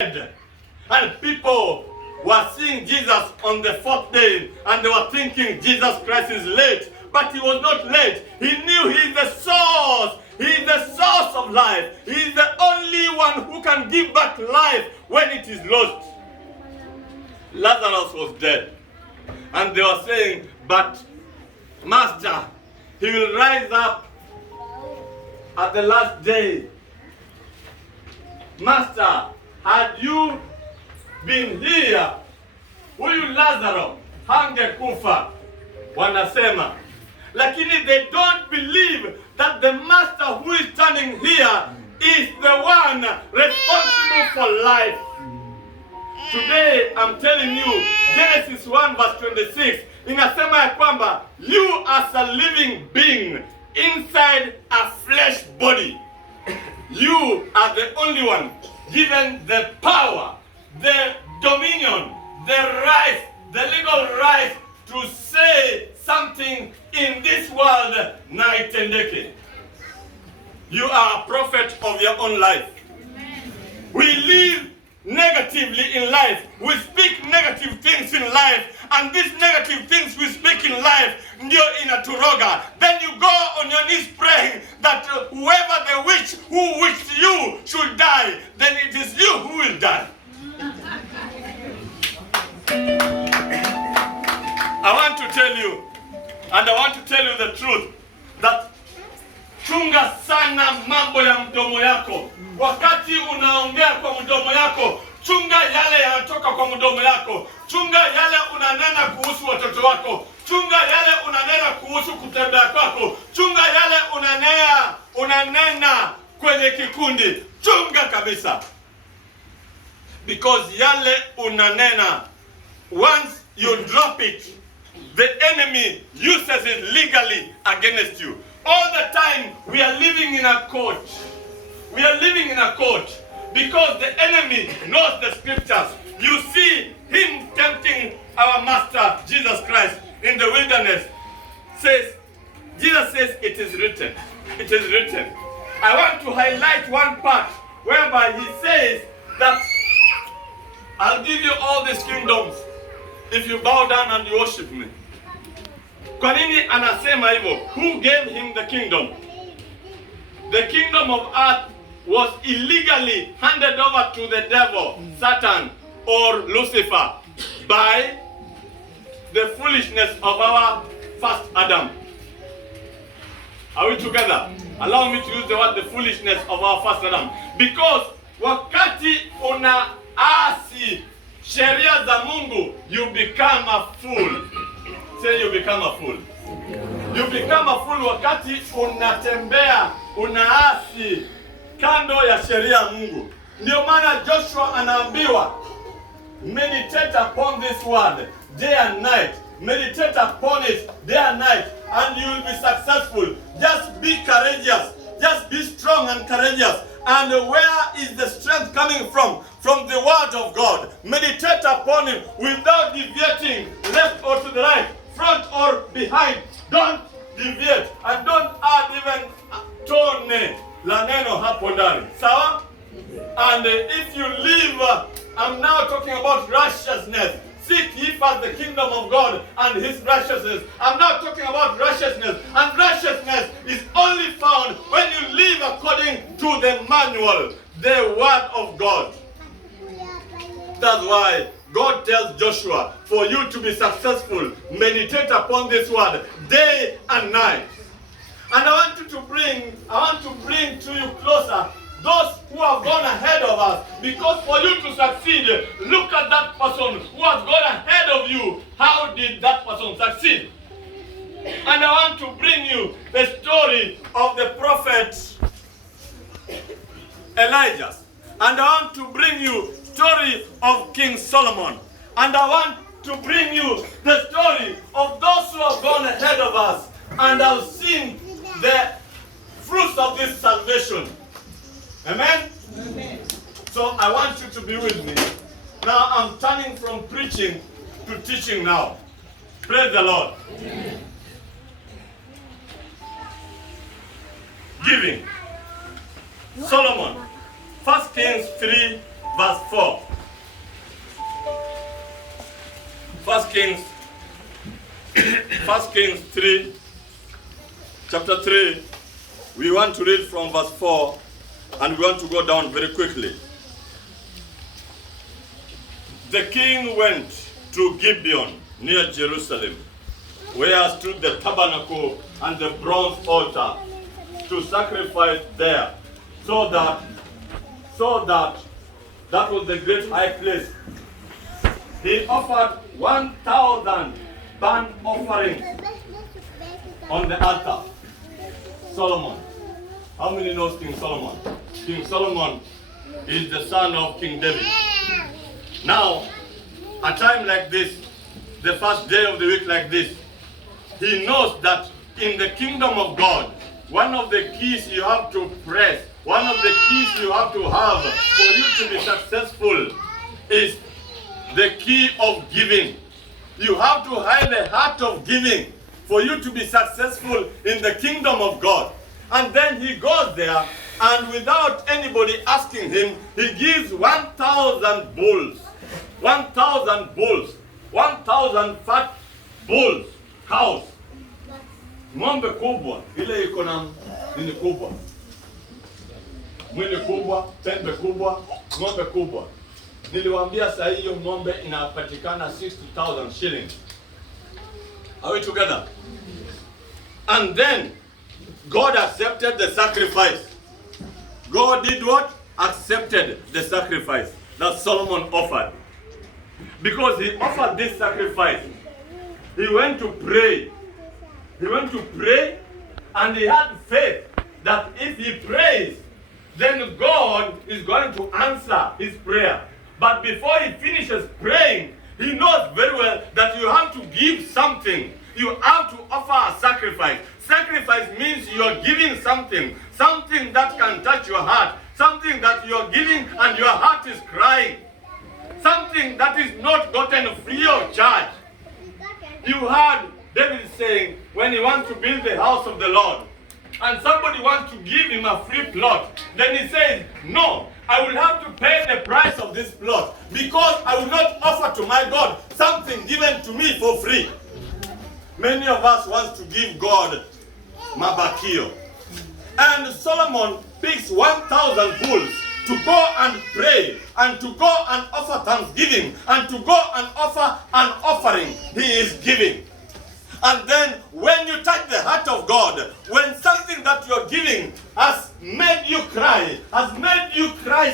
And people were seeing Jesus on the fourth day, and they were thinking Jesus Christ is late. But he was not late. He knew he is the source. He is the source of life. He is the only one who can give back life when it is lost. Lazarus was dead. And they were saying, but Master, he will rise up at the last day. Master, had you been here, huyu Lazaro hangekufa. Wanasema. Lakini they don't believe that the Master who is standing here is the one responsible for life. Today I'm telling you, Genesis 1 verse 26 inasema ya kwamba you as a living being inside a flesh body, you are the only one given the power, the dominion, the right, the legal right to say something in this world night and day. You are a prophet of your own life. Amen. We live negatively in life. We speak negative things in life, and these negative things we speak in life ndio inaturoga. Then you go on your knees praying that whoever they wish, who wished you should die, then it is you who will die. I want to tell you, and I want to tell you the truth, that chunga sana mambo ya mdomo yako. Wakati unaongea kwa mdomo yako, chunga yale yanatoka kwa mdomo yako. Chunga yale unanena kuhusu watoto wako. Chunga yale unanena kuhusu kutembea kwako. Chunga yale unanena kwenye kikundi. Chunga kabisa. Because yale unanena, once you drop it, the enemy uses it legally against you. All the time we are living in a court. We are living in a court because the enemy knows the scriptures. You see him tempting our Master Jesus Christ in the wilderness. Jesus says, it is written. It is written. I want to highlight one part whereby he says that I'll give you all these kingdoms if you bow down and you worship me. Kwa nini anasema hivyo? Who gave him the kingdom? The kingdom of earth was illegally handed over to the devil, Satan, or Lucifer by the foolishness of our first Adam. Are we together? Allow me to use the word the foolishness of our first Adam. Because wakati unaasi sheria za Mungu, you become a fool. Say you become a fool. You become a fool wakati unatembea, unaasi kando ya sheria ya Mungu. Ndio maana Joshua anaambiwa, meditate upon this word day and night. Meditate upon it day and night, and you will be successful. Just be courageous. Just be strong and courageous. And where is the strength coming from? From the word of God. Meditate upon it without deviating left or to the right, front or behind. Don't deviate, and don't add even tone la neno hapo ndani. Sawa? And if you live, I'm now talking about righteousness. Seek ye first the kingdom of God and his righteousness. I'm not talking about righteousness. And righteousness is only found when you live according to the manual, the word of God. That's why God tells Joshua, for you to be successful, meditate upon this word day and night. And I want to bring to you closer those who have gone ahead of us. Because for you to succeed, look at that person who has gone ahead of you. How did that person succeed? And I want to bring you the story of the prophet Elijah. And I want to bring you the story of King Solomon. And I want to bring you the story of those who have gone ahead of us and have seen the fruits of this salvation. Amen? Amen. So I want you to be with me. Now I'm turning from preaching to teaching now. Praise the Lord. Amen. Giving. Solomon. 1 Kings 3 verse 4. 1 Kings 3, chapter 3. We want to read from verse 4 and we want to go down very quickly. The king went to Gibeon near Jerusalem, where stood the tabernacle and the bronze altar, to sacrifice there, so that was the great high place. He offered 1,000 burnt offerings on the altar. Solomon. How many knows King Solomon? King Solomon is the son of King David. Now, a time like this, the first day of the week like this, he knows that in the kingdom of God, one of the keys you have to press, one of the keys you have to have for you to be successful is the key of giving. You have to have a heart of giving for you to be successful in the kingdom of God. And then he goes there, and without anybody asking him, he gives 1,000 bulls. 1,000 bulls. 1,000 fat bulls, cows. Ng'ombe kubwa, ile iko na nini kubwa. Mwili kubwa, pembe kubwa, ng'ombe kubwa. Niliwaambia saa hiyo ng'ombe inapatikana 60,000 shillings. Are we together? And then God accepted the sacrifice. God did what? Accepted the sacrifice that Solomon offered. Because he offered this sacrifice, he went to pray. He went to pray, and he had faith that if he prays, then God is going to answer his prayer. But before he finishes praying, he knows very well that you have to give something. You have to offer a sacrifice. Sacrifice means you are giving something, something that can touch your heart, something that you are giving and your heart is crying, something that is not gotten free of charge. You heard David saying when he wants to build the house of the Lord, and somebody wants to give him a free plot, then he says, no, I will have to pay the price of this plot, because I will not offer to my God something given to me for free. Many of us want to give God mabakio. And Solomon picks 1,000 bulls to go and pray, and to go and offer thanksgiving, and to go and offer an offering. He is giving. And then when you touch the heart of God, when something that you're giving has made you cry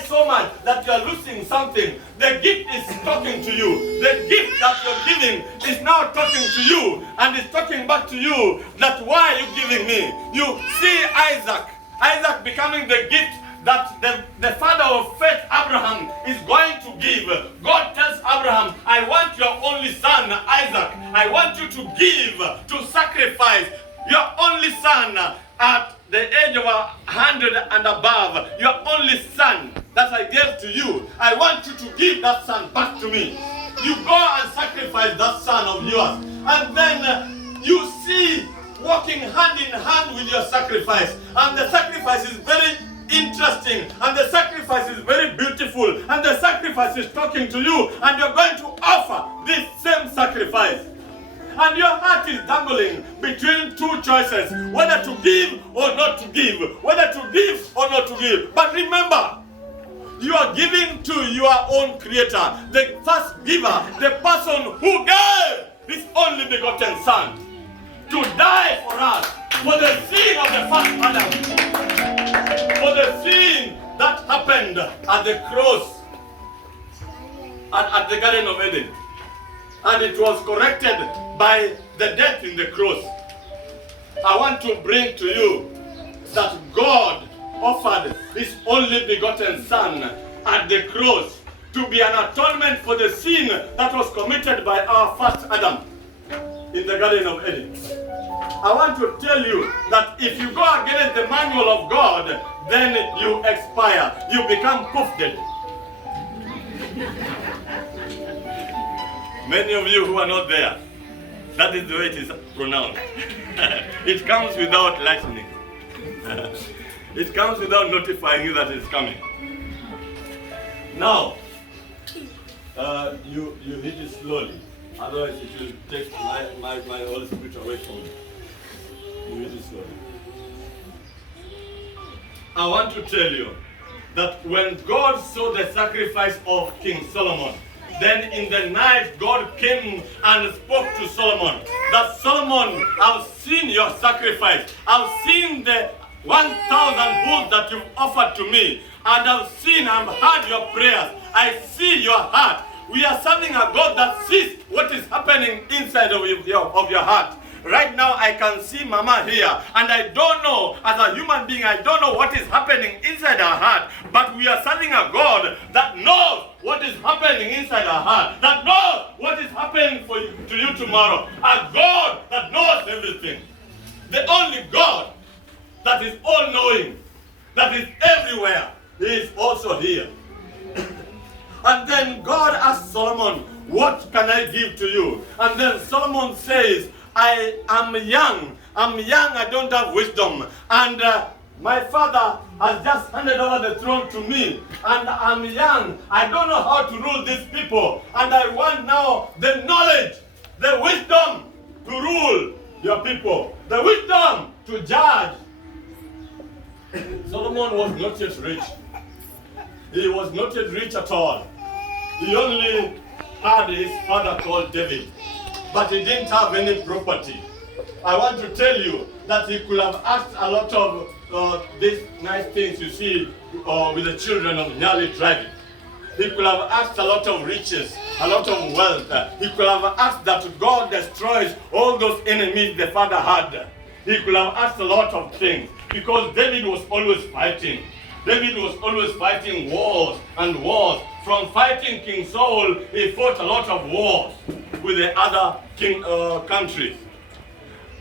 so much that you're losing something, the gift is talking to you. The gift that you're giving is now talking to you, and is talking back to you that why are you giving me? You see Isaac becoming the gift that the father of faith, Abraham, is going to give. God tells Abraham, I want your only son, Isaac. I want you to give, to sacrifice your only son at the age of 100 and above. Your only son that I gave to you. I want you to give that son back to me. You go and sacrifice that son of yours. And then you see walking hand in hand with your sacrifice. And the sacrifice is very interesting, and the sacrifice is very beautiful, and the sacrifice is talking to you, and you're going to offer this same sacrifice, and your heart is dangling between two choices, whether to give or not to give, whether to give or not to give. But remember, you are giving to your own Creator, the first giver, the person who gave his only begotten Son to die for us, for the sin of the first Adam, for the sin that happened at the cross, at the Garden of Eden. And it was corrected by the death in the cross. I want to bring to you that God offered his only begotten Son at the cross to be an atonement for the sin that was committed by our first Adam in the Garden of Eden. I want to tell you that if you go against the manual of God, then you expire. You become poof dead. Many of you who are not there, that is the way it is pronounced. It comes without lightning. It comes without notifying you that it's coming. Now, you hit it slowly. Otherwise, it will take my Holy Spirit away from you. You hit it slowly. I want to tell you that when God saw the sacrifice of King Solomon, then in the night God came and spoke to Solomon that Solomon, I've seen your sacrifice. I've seen the 1,000 bulls that you've offered to me, and I've seen and heard your prayers. I see your heart. We are serving a God that sees what is happening inside of your heart. Right now, I can see Mama here, and I don't know, as a human being, I don't know what is happening inside her heart. But we are serving a God that knows what is happening inside her heart, that knows what is happening to you tomorrow. A God that knows everything. The only God that is all-knowing, that is everywhere, He is also here. And then God asked Solomon, what can I give to you? And then Solomon says, I am young, I don't have wisdom. And my father has just handed over the throne to me. And I'm young, I don't know how to rule these people. And I want now the knowledge, the wisdom to rule your people, the wisdom to judge. Solomon was not yet rich. He was not yet rich at all. He only had his father called David, but he didn't have any property. I want to tell you that he could have asked a lot of these nice things you see with the children of Nyali driving. He could have asked a lot of riches, a lot of wealth. He could have asked that God destroys all those enemies the father had. He could have asked a lot of things because David was always fighting. David was always fighting wars and wars. From fighting King Saul, he fought a lot of wars with the other countries.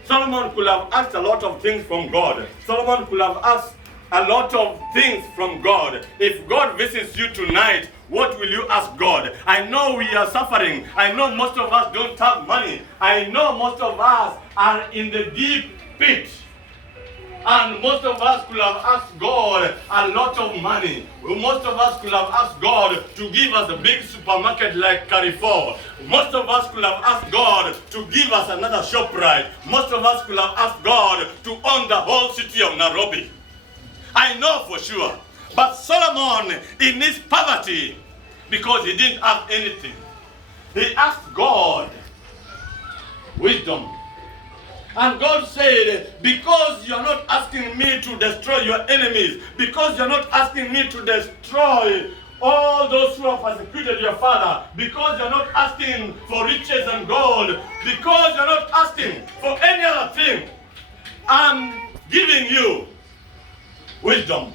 Solomon could have asked a lot of things from God. Solomon could have asked a lot of things from God. If God visits you tonight, what will you ask God? I know we are suffering. I know most of us don't have money. I know most of us are in the deep pit. And most of us could have asked God a lot of money. Most of us could have asked God to give us a big supermarket like Carrefour. Most of us could have asked God to give us another ShopRite. Most of us could have asked God to own the whole city of Nairobi. I know for sure. But Solomon, in his poverty, because he didn't have anything, he asked God wisdom. And God said, because you're not asking me to destroy your enemies, because you're not asking me to destroy all those who have persecuted your father, because you're not asking for riches and gold, because you're not asking for any other thing, I'm giving you wisdom.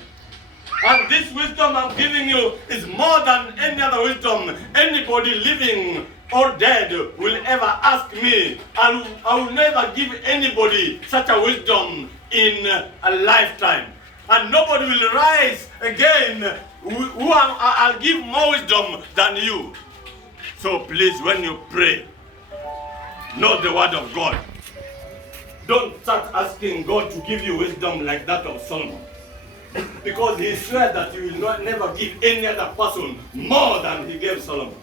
And this wisdom I'm giving you is more than any other wisdom anybody living or dead will ever ask me. I will never give anybody such a wisdom in a lifetime. And nobody will rise again who I'll give more wisdom than you. So please, when you pray, know the word of God. Don't start asking God to give you wisdom like that of Solomon. Because he swear that he will never give any other person more than he gave Solomon.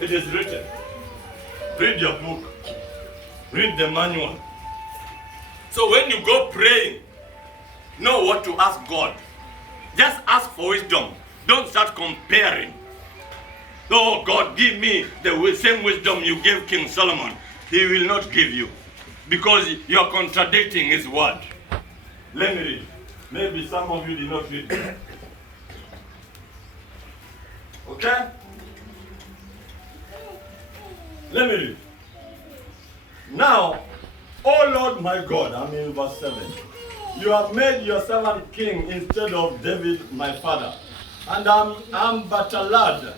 It is written. Read your book. Read the manual. So when you go praying, know what to ask God. Just ask for wisdom. Don't start comparing. Oh, God, give me the same wisdom you gave King Solomon. He will not give you. Because you are contradicting his word. Let me read. Maybe some of you did not read it. Okay? Let me read. Now, O Lord my God, I'm in verse 7. You have made your servant king instead of David my father. And I'm but a lad.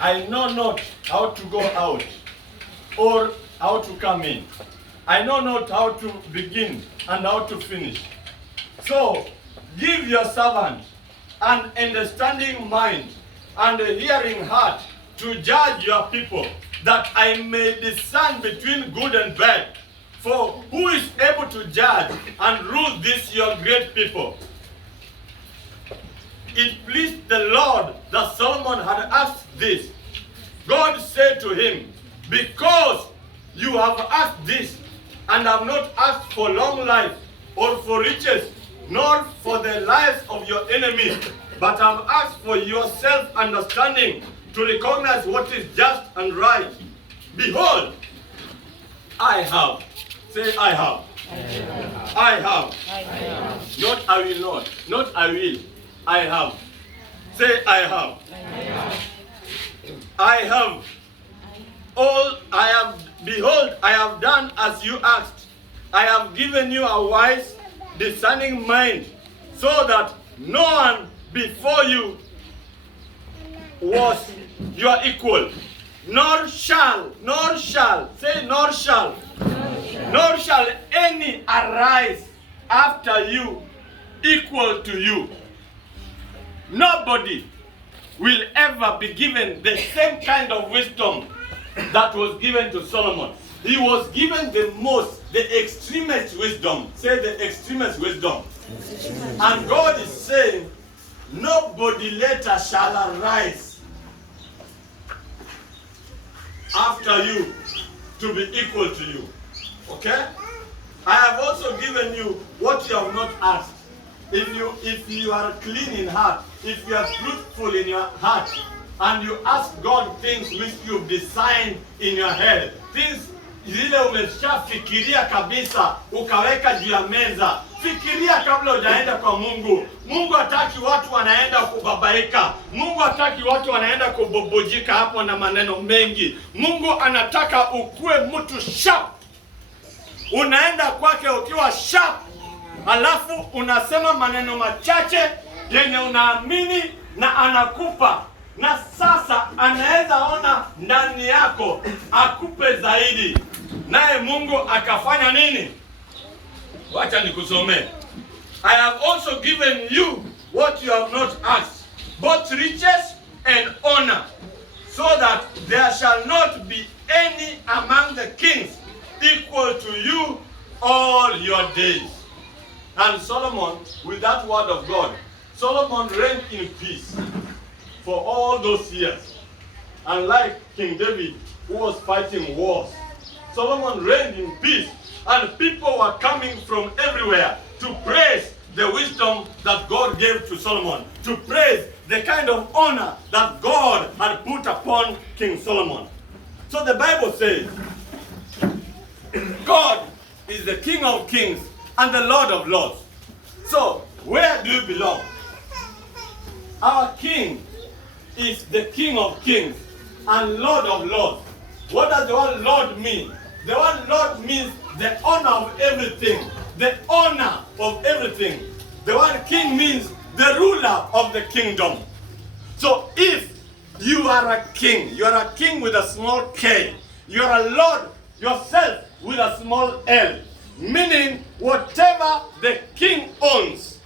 I know not how to go out or how to come in. I know not how to begin and how to finish. So, give your servant an understanding mind and a hearing heart to judge your people, that I may discern between good and bad. For who is able to judge and rule this your great people? it pleased the Lord that Solomon had asked this, God said to him, because you have asked this, and have not asked for long life, or for riches, nor for the lives of your enemies, but have asked for your self-understanding, to recognize what is just and right. Behold, I have. Say, I have. I have. Not I will not. Not I will. I have. Say, I have. I have. All I have. Behold, I have done as you asked. I have given you a wise, discerning mind, so that no one before you was your equal, nor shall, say nor shall any arise after you equal to you. Nobody will ever be given the same kind of wisdom that was given to Solomon. He was given the extremest wisdom. Say the extremest wisdom. And God is saying, nobody later shall arise after you to be equal to you. Okay? I have also given you what you have not asked. If you are clean in heart, if you are truthful in your heart, and you ask God things which you've designed in your head, things zile umeshafikiria kabisa, ukaweka juu ya meza. Fikiria kabla hujaenda kwa Mungu. Mungu hataki watu wanaenda kubabaika. Mungu hataki watu wanaenda kubobojika hapo na maneno mengi. Mungu anataka ukue mtu sharp. Unaenda kwake ukiwa sharp, alafu unasema maneno machache yenye unaamini na anakupa. Na sasa anaweza ona ndani yako akupe zaidi. Naye Mungu akafanya nini? Wacha nikusomee. I have also given you what you have not asked, both riches and honor, so that there shall not be any among the kings equal to you all your days. And Solomon, with that word of God, Solomon reigned in peace for all those years. Unlike King David, who was fighting wars, Solomon reigned in peace, and people were coming from everywhere to praise the wisdom that God gave to Solomon, to praise the kind of honor that God had put upon King Solomon. So the Bible says, God is the King of kings and the Lord of lords. So, where do you belong? Our King is the King of kings and Lord of lords. What does the word Lord mean? The word Lord means the honor of everything. The honor of everything. The word King means the ruler of the kingdom. So if you are a king, you are a king with a small k. You are a Lord yourself with a small l. Meaning whatever the king owns,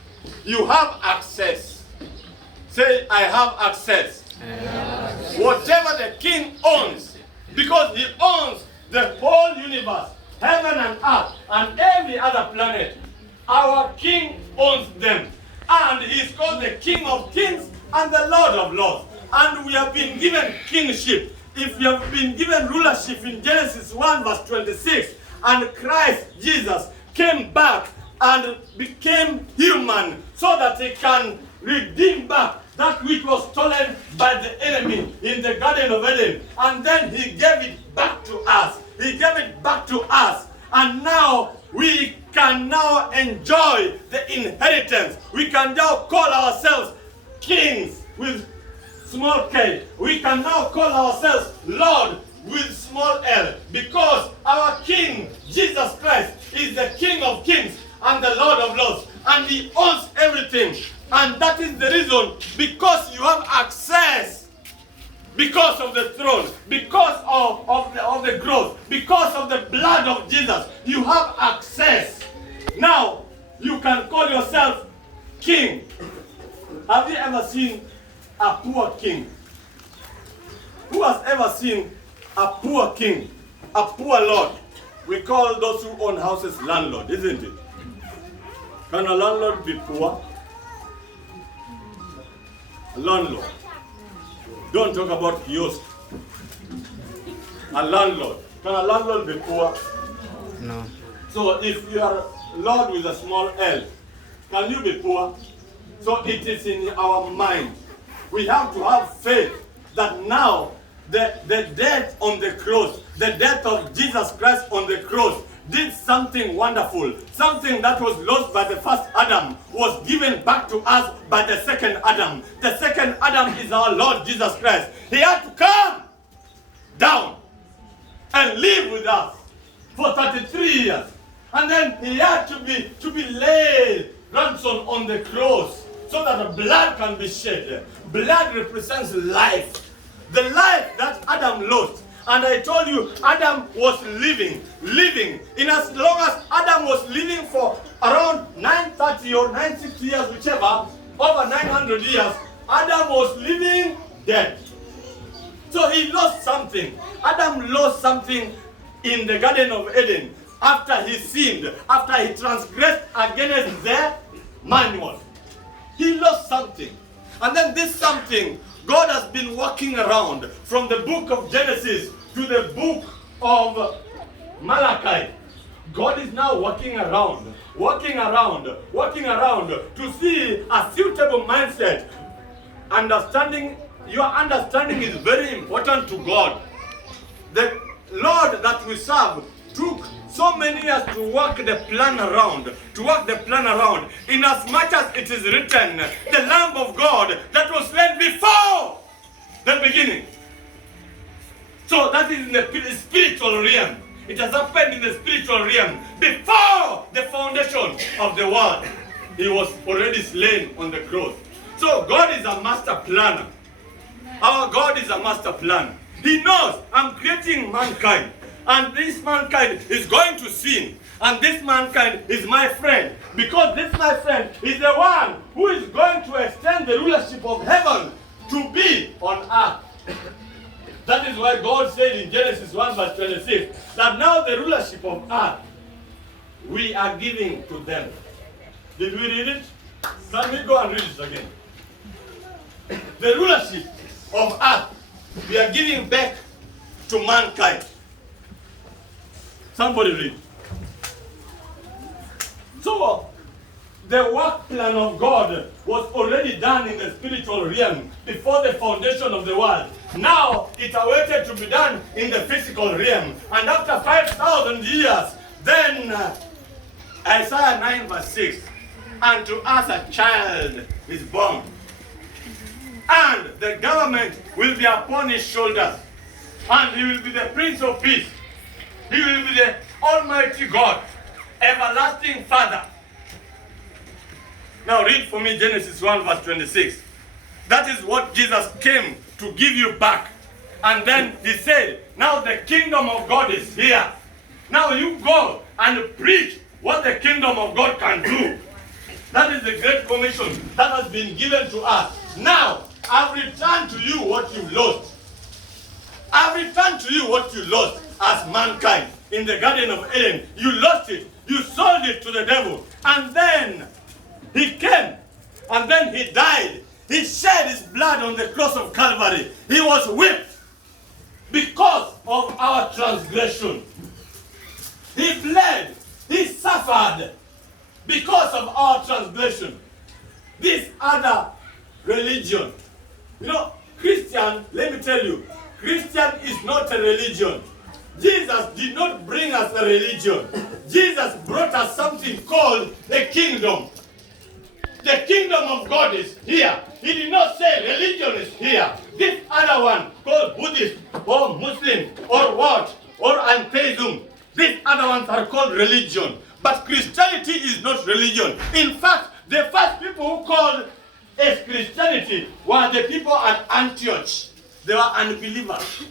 you have access. Say, I have access. Whatever the king owns, because he owns the whole universe, heaven and earth, and every other planet. Our king owns them. And he is called the King of kings and the Lord of lords. And we have been given kingship. If you have been given rulership in Genesis 1 verse 26, and Christ Jesus came back and became human so that he can redeem back that which was stolen by the enemy in the Garden of Eden. And then he gave it back to us. He gave it back to us. And now we can now enjoy the inheritance. We can now call ourselves kings with small k. We can now call ourselves Lord with small l. Because our King, Jesus Christ, is the King of kings and the Lord of lords. And he owns everything. And that is the reason, because you have access, because of the throne, because of the growth, because of the blood of Jesus, you have access. Now, you can call yourself king. Have you ever seen a poor king? Who has ever seen a poor king, a poor lord? We call those who own houses landlord, isn't it? Can a landlord be poor? landlord. Don't talk about kiosk. A landlord. Can a landlord be poor? No. So if you are Lord with a small L, can you be poor? So it is in our mind. We have to have faith that now the death on the cross, the death of Jesus Christ on the cross, did something wonderful. Something that was lost by the first Adam was given back to us by the second Adam. The second Adam is our Lord Jesus Christ. He had to come down and live with us for 33 years. And then he had to be laid ransom on the cross so that the blood can be shed. Blood represents life. The life that Adam lost. And I told you, Adam was living. In as long as Adam was living for around 930 or 960 years, whichever, over 900 years, Adam was living dead. So he lost something. Adam lost something in the Garden of Eden after he sinned, after he transgressed against the manual. He lost something. And then this something, God has been walking around from the book of Genesis to the book of Malachi. God is now walking around to see a suitable mindset. Your understanding is very important to God. The Lord that we serve took so many years to work the plan around, in as much as it is written, the Lamb of God that was slain before the beginning. So that is in the spiritual realm. It has happened in the spiritual realm. Before the foundation of the world, he was already slain on the cross. So God is a master planner. Our God is a master planner. He knows I'm creating mankind. And this mankind is going to sin. And this mankind is my friend. Because this my friend is the one who is going to extend the rulership of heaven to be on earth. That is why God said in Genesis 1 verse 26, that now the rulership of earth, we are giving to them. Did we read it? Can we go and read it again? The rulership of earth, we are giving back to mankind. Somebody read. So, the work plan of God was already done in the spiritual realm before the foundation of the world. Now, it awaited to be done in the physical realm. And after 5,000 years, then Isaiah 9 verse 6, and to us a child is born, and the government will be upon his shoulders, and he will be the Prince of Peace. He will be the Almighty God, everlasting Father. Now read for me Genesis 1 verse 26. That is what Jesus came to give you back. And then he said, now the kingdom of God is here. Now you go and preach what the kingdom of God can do. That is the great commission that has been given to us. Now, I've returned to you what you lost. I've returned to you what you lost as mankind in the Garden of Eden. You lost it. You sold it to the devil. And then he came. And then he died. He shed his blood on the cross of Calvary. He was whipped because of our transgression. He bled. He suffered because of our transgression. This other religion. You know, Christian, let me tell you, Christian is not a religion. Jesus did not bring us a religion. Jesus brought us something called the kingdom. The kingdom of God is here. He did not say religion is here. This other one called Buddhist or Muslim or what? Or Antheism. These other ones are called religion. But Christianity is not religion. In fact, the first people who called it Christianity were the people at Antioch. They were unbelievers.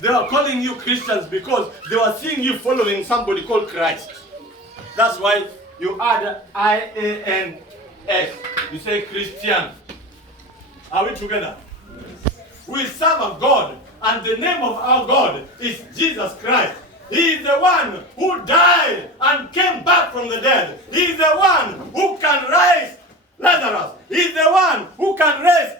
They were calling you Christians because they were seeing you following somebody called Christ. That's why you add I-A-N-S. You say Christian. Are we together? We serve a God, and the name of our God is Jesus Christ. He is the one who died and came back from the dead. He is the one who can raise Lazarus. He is the one who can raise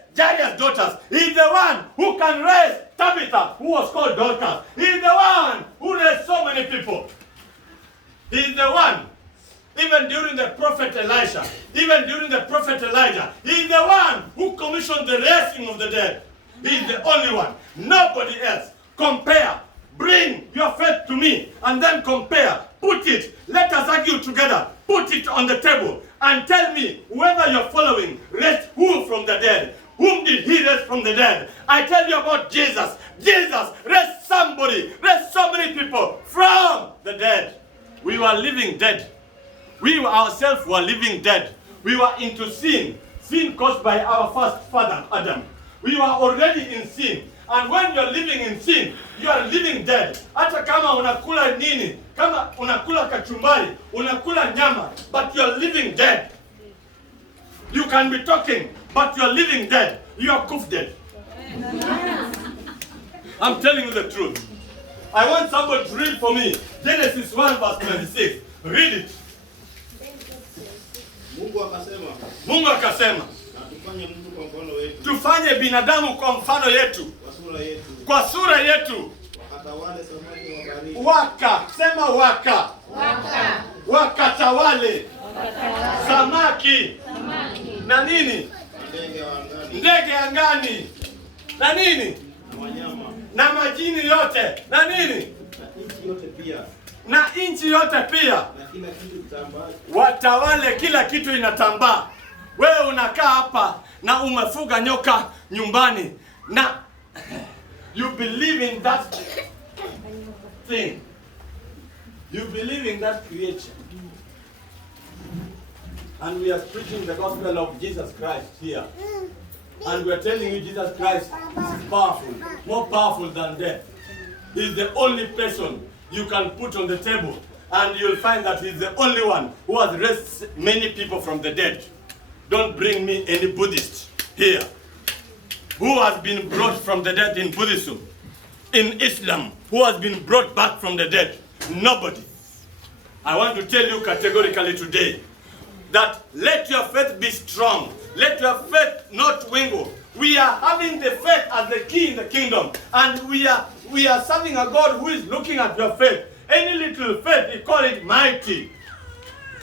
who commissioned the raising of the dead. He is the only one. Nobody else. Compare. Bring your faith to me and then compare. Put it. Let us argue together. Put it on the table and tell me whether you're following raised who from the dead. Whom did he raise from the dead? I tell you about Jesus. Jesus raised somebody, raised so many people from the dead. We were living dead. We ourselves were living dead. We were into sin. Sin caused by our first father, Adam. We were already in sin. And when you're living in sin, you are living dead. Hata kama unakula nini, kama unakula kachumbari, unakula nyama, but you're living dead. You can be talking, but you're living dead. You are cooked dead. I'm telling you the truth. I want somebody to read for me Genesis 1 verse 26. Read it. Mungu akasema, tufanye binadamu kwa mfano yetu, kwa sura yetu, wakatawale samaki na nini, ndege angani na nini, na majini yote na nini, na inchi yote pia, watawale kila kitu inatambaa. Wewe unakaa hapa na umefuga nyoka nyumbani na you believe in that thing. You believe in that creature. And we are preaching the gospel of Jesus Christ here. And we are telling you Jesus Christ is powerful, more powerful than death. He is the only person you can put on the table, and you'll find that he's the only one who has raised many people from the dead. Don't bring me any Buddhist here who has been brought from the dead in Buddhism, in Islam, who has been brought back from the dead. Nobody. I want to tell you categorically today that let your faith be strong. Let your faith not wingle. We are having the faith as the key in the kingdom, and we are serving a God who is looking at your faith. Any little faith, he call it mighty.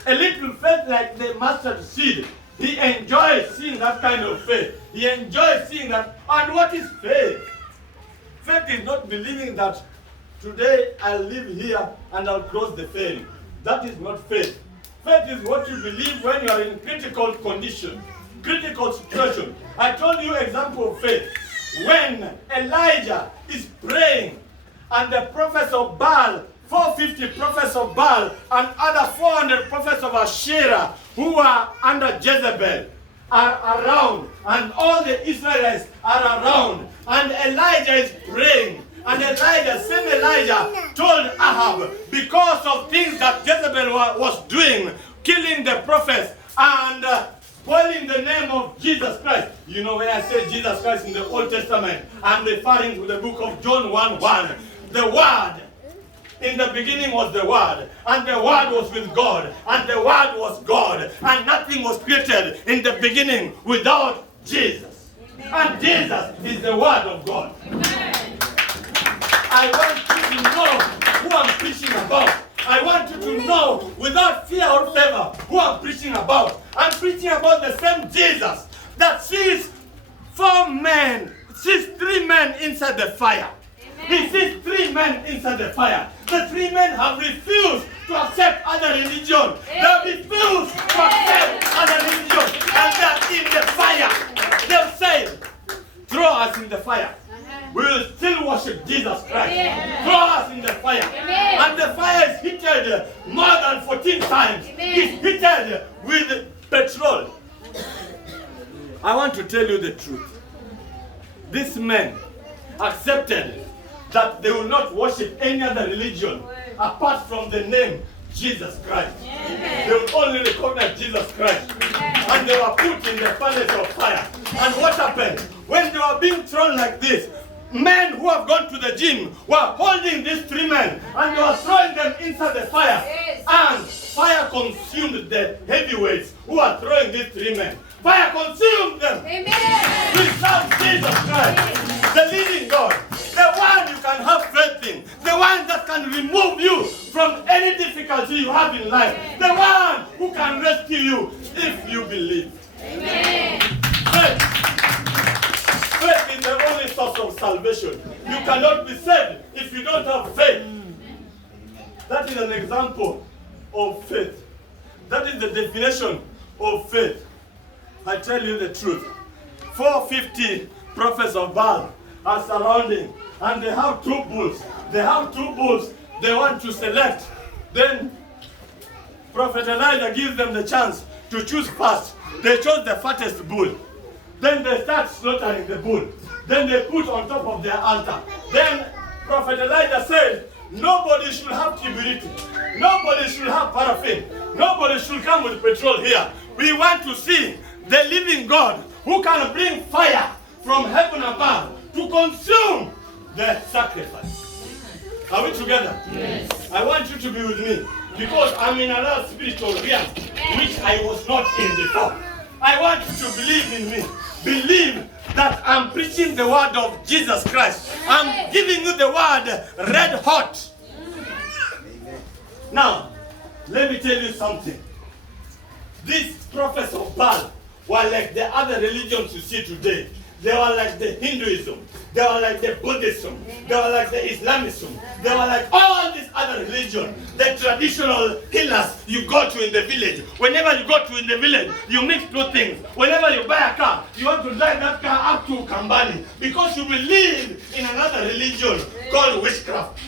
A little faith like the mustard seed. He enjoys seeing that kind of faith. He enjoys seeing that. And what is faith? Faith is not believing that today I'll live here and I'll cross the ferry. That is not faith. Faith is what you believe when you are in critical condition, critical situation. I told you example of faith. When Elijah is praying and the prophets of Baal, 450 prophets of Baal and other 400 prophets of Asherah who are under Jezebel are around, and all the Israelites are around, and Elijah is praying. And Elijah told Ahab, because of things that Jezebel was doing, killing the prophets and spoiling the name of Jesus Christ. You know, when I say Jesus Christ in the Old Testament, I'm referring to the book of John 1:1. The Word. In the beginning was the Word, and the Word was with God, and the Word was God, and nothing was created in the beginning without Jesus. Amen. And Jesus is the Word of God. Amen. I want you to know who I'm preaching about. I want you to know without fear or favor who I'm preaching about. I'm preaching about the same Jesus that sees three men inside the fire. He sees 3 men inside the fire. The 3 men have refused to accept other religion. They have refused to accept other religion. And they are in the fire. They'll say, throw us in the fire. We will still worship Jesus Christ. Throw us in the fire. And the fire is heated more than 14 times. It's heated with petrol. I want to tell you the truth. These men accepted that they will not worship any other religion apart from the name Jesus Christ. They will only recognize Jesus Christ. And they were put in the furnace of fire. And what happened? When they were being thrown like this, men who have gone to the gym were holding these 3 men and they were throwing them inside the fire. And fire consumed the heavyweights who are throwing these 3 men. Fire consumed them. We serve Jesus Christ, the living God. The one you can have faith in. The one that can remove you from any difficulty you have in life. The one who can rescue you if you believe. Amen. Faith. source of salvation. You cannot be saved if you don't have faith. That is an example of faith. That is the definition of faith. I tell you the truth. 450 prophets of Baal are surrounding, and they have 2 bulls. They have 2 bulls they want to select. Then Prophet Elijah gives them the chance to choose first. They chose the fattest bull. Then they start slaughtering the bull. Then they put on top of their altar. Then Prophet Elijah said, nobody should have kibiriti. Nobody should have paraffin. Nobody should come with petrol here. We want to see the living God who can bring fire from heaven above to consume the sacrifice. Are we together? Yes. I want you to be with me because I'm in another spiritual realm which I was not in before. I want you to believe in me. Believe that I'm preaching the word of Jesus Christ. I'm giving you the word red hot. Now, let me tell you something. These prophets of Baal were like the other religions you see today. They were like the Hinduism. They were like the Buddhism. They were like the Islamism. They were like all these other religions. The traditional healers you go to in the village. Whenever you go to in the village, you mix 2 things. Whenever you buy a car, you want to drive that car up to Kambani because you believe in another religion called witchcraft.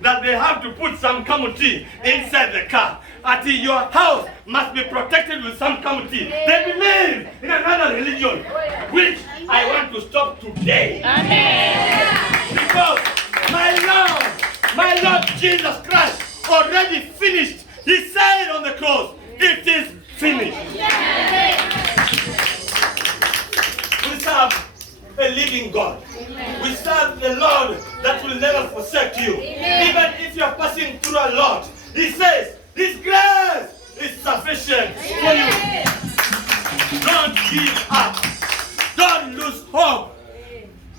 That they have to put some kamuti inside the car. Until your house must be protected with some kamuti. They believe in another religion, which I want to stop today. Amen. Because my Lord Jesus Christ already finished. He said on the cross, it is finished. We serve a living God. We serve the Lord that will never forsake you. Even if you are passing through a lot, He says, His grace is sufficient for you. Don't give up. Don't lose hope.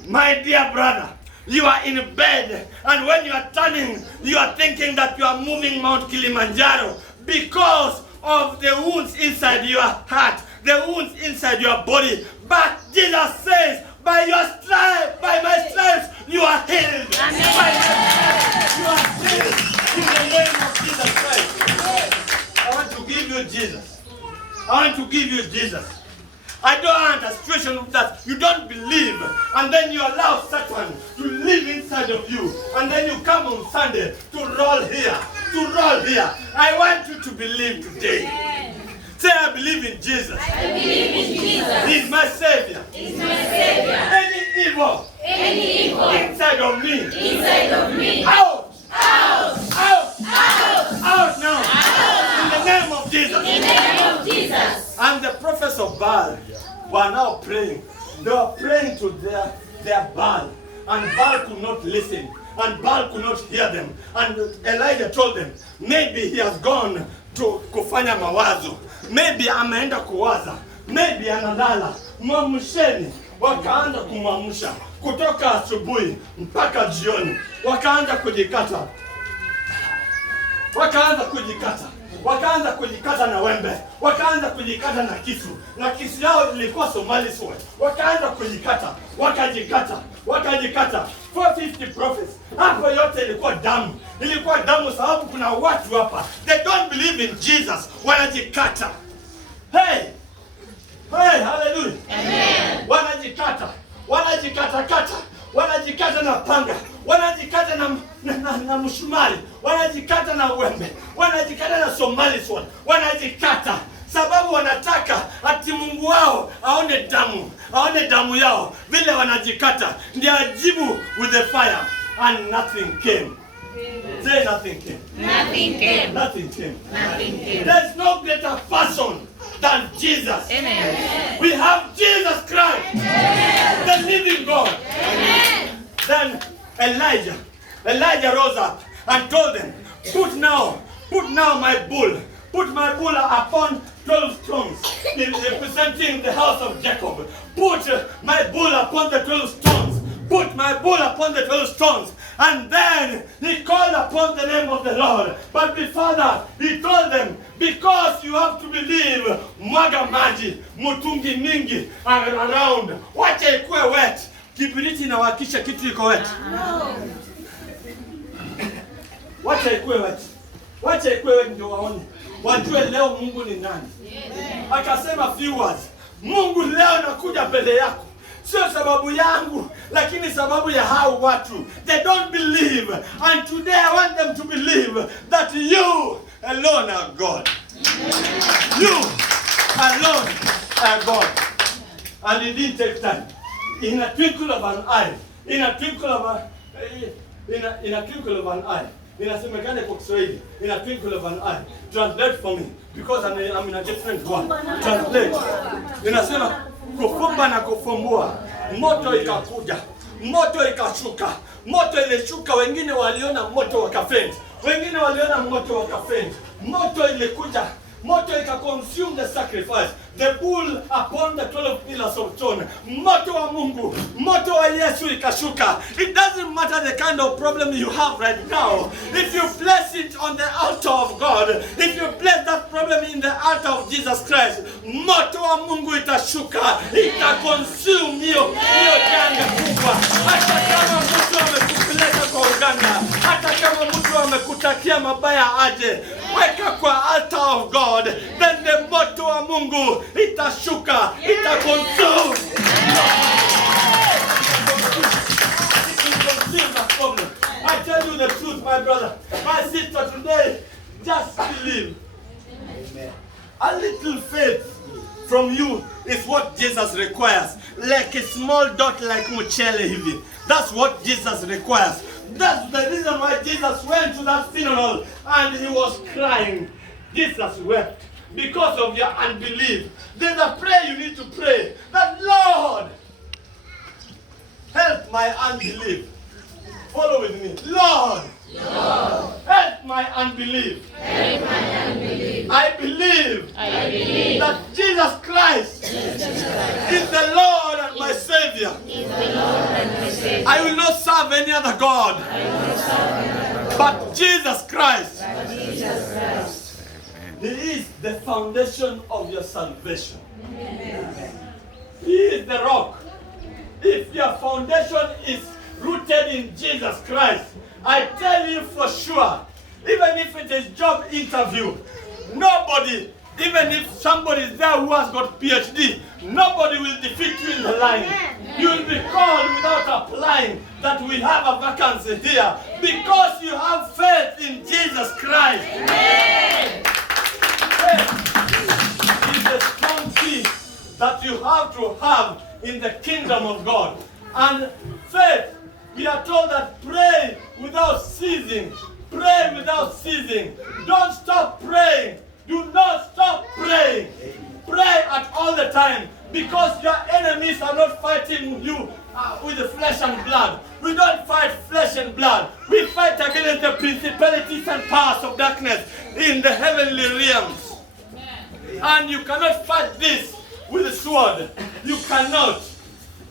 My dear brother, you are in bed, and when you are turning, you are thinking that you are moving Mount Kilimanjaro because of the wounds inside your heart, the wounds inside your body. But Jesus says, by my stripes, you are healed. Amen. By my stripes, you are healed. In the name of Jesus Christ. I want to give you Jesus. I want to give you Jesus. I don't want a situation that you don't believe, and then you allow Satan to live inside of you, and then you come on Sunday to roll here. I want you to believe today. Say, I believe in Jesus. I believe in Jesus. He's my Savior. He's my Savior. Any evil inside of me. Out now. In the name of Jesus. And the prophets of Baal were now praying. They were praying to their Baal. And Baal could not listen. And Baal could not hear them. And Elijah told them, maybe he has gone to kufanya mawazo. Maybe ameenda kuwaza. Maybe analala. Mwamsheni. Wakaanza kumwamsha. Kutoka asubuhi mpaka jioni. Wakaanza kujikata. Wakaanza kujikata na wembe. Wakaanza kujikata na kisu. Na kisu yao ilikuwa Somali sword. Wakaanza kujikata. Wakajikata. 450 prophets. Hapo yote ilikuwa damu. Ilikuwa damu sababu kuna watu hapa. They don't believe in Jesus. Wanajikata. Hey, hallelujah. Amen. Wanajikata na panga. Wanajikata na msumari. Wanajikata na wembe. Wanajikata na Somali sword. Wanajikata sababu wanataka ati Mungu wao aone damu yao. Vile wanajikata ndio ajibu with the fire, and nothing came. Say nothing came. Nothing came. There's no greater person than Jesus. Amen. We have Jesus Christ. Amen. The living God. Amen. Then Elijah rose up and told them, put now my bull. Put my bull upon 12 stones, representing the house of Jacob. Put my bull upon the 12 stones. Put my bull upon the 12 stones. And then he called upon the name of the Lord. But before that, he told them, because you have to believe, mwaga maji, mutungi mingi around. Wacha ikuwe wet. kibiriti inawakisha kitu iko wet. Wacha ikuwe wet. Wacha ikuwe wet ndio waone. Wajue leo Mungu ni nani. Akasema few words. Mungu leo nakuja mbele yako. Sio sababu yangu, lakini sababu ya hao watu. They don't believe. And today I want them to believe that you alone are God. You alone are God. And it didn't take time. In a twinkle of an eye. In a twinkle of an eye. Inasemekana kwa Kiswahili. In a twinkle of an eye. Translate for me. Because I'm in a different one. Translate. Inasema kufumba na kufumbua. Moto ikakuja. Moto ikashuka. Moto ilishuka, wengine waliona moto wakafent. Wengine waliona moto wakafent. Moto ilikuja. Moto ika-consume the sacrifice. The bull upon the 12 pillars of stone. Moto wa Mungu. Moto wa Yesu ikashuka. It doesn't matter the kind of problem you have right now. If you place it on the altar of God, if you place that problem in the altar of Jesus Christ, moto wa Mungu itashuka. Ita-consume hiyo janga kubwa. Hata kama mtu amekupeleka kwa uganga, hata kama mtu amekutakia mabaya aje, weka kwa altar of God, then the moto wa Mungu itashuka, ita-consume. I tell you the truth, my brother, my sister, today, just believe. A little faith from you is what Jesus requires. Like a small dot like mchele hivi. That's what Jesus requires. That's the reason why Jesus went to that funeral and he was crying. Jesus wept because of your unbelief. There's a prayer you need to pray. That Lord, help my unbelief. Follow with me. Lord, help my unbelief. Help my unbelief. I believe that Jesus Christ is the Lord and my Savior. I will not serve any other God but Jesus Christ. He is the foundation of your salvation. He is the rock. If your foundation is rooted in Jesus Christ, I tell you for sure, even if it is job interview, nobody, even if somebody is there who has got PhD, nobody will defeat you in the line. You will be called without applying that we have a vacancy here because you have faith in Jesus Christ. Amen. Faith is the strong key that you have to have in the kingdom of God. And faith, we are told that pray without ceasing. Pray without ceasing. Don't stop praying. Do not stop praying. Pray at all the time, because your enemies are not fighting you with the flesh and blood. We don't fight flesh and blood. We fight against the principalities and powers of darkness in the heavenly realms. And you cannot fight this with a sword. You cannot.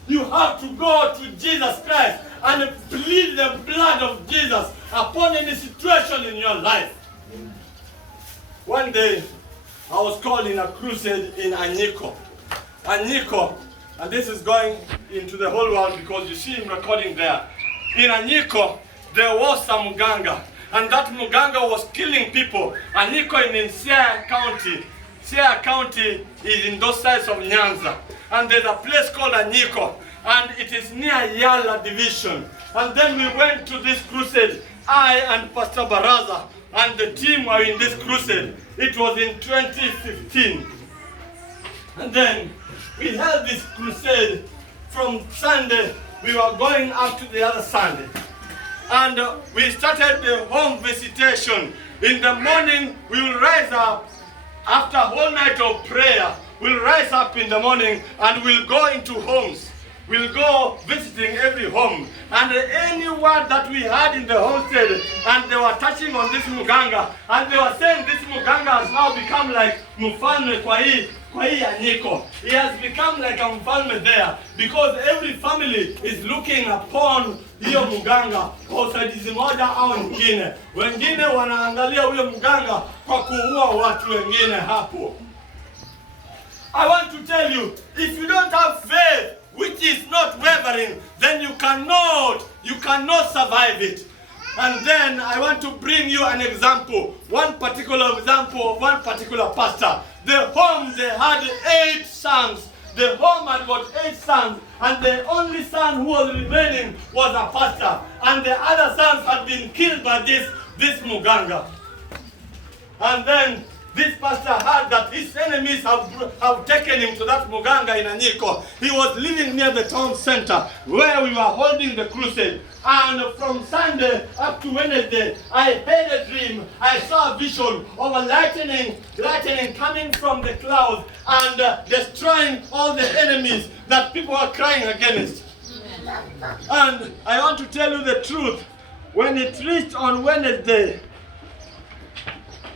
You have to go to Jesus Christ and plead the blood of Jesus upon any situation in your life. One day, I was called in a crusade in Anyiko. Anyiko, and this is going into the whole world because you see him recording there. In Anyiko, there was a Muganga, and that Muganga was killing people. Anyiko in Siaya County. Siaya County is in those sides of Nyanza. And there's a place called Anyiko, and it is near Yala Division. And then we went to this crusade, I and Pastor Baraza and the team were in this crusade. It was in 2015. And then we held this crusade from Sunday. We were going up to the other Sunday. And we started the home visitation. In the morning, we will rise up after a whole night of prayer. We'll rise up in the morning and we'll go into homes. We'll go visiting every home. And any word that we had in the homestead, and they were touching on this Muganga, and they were saying this Muganga has now become like Mfalme kwa hii Anyiko. He has become like a Mfalme there, because every family is looking upon hiyo Muganga kwa usaidizi moja au nyingine. Wengine wanaangalia huyo Muganga kwa kuua watu wengine hapo. I want to tell you, if you don't have faith, which is not wavering, suffering, then you cannot survive it. And then I want to bring you an example, one particular example of one particular pastor. The home, they had 8 sons. The home had got 8 sons, and the only son who was remaining was a pastor. And the other sons had been killed by this Muganga. And then this pastor heard that his enemies have taken him to that Muganga in Anyiko. He was living near the town center where we were holding the crusade. And from Sunday up to Wednesday, I had a dream. I saw a vision of a lightning coming from the clouds and destroying all the enemies that people are crying against. And I want to tell you the truth. When it reached on Wednesday,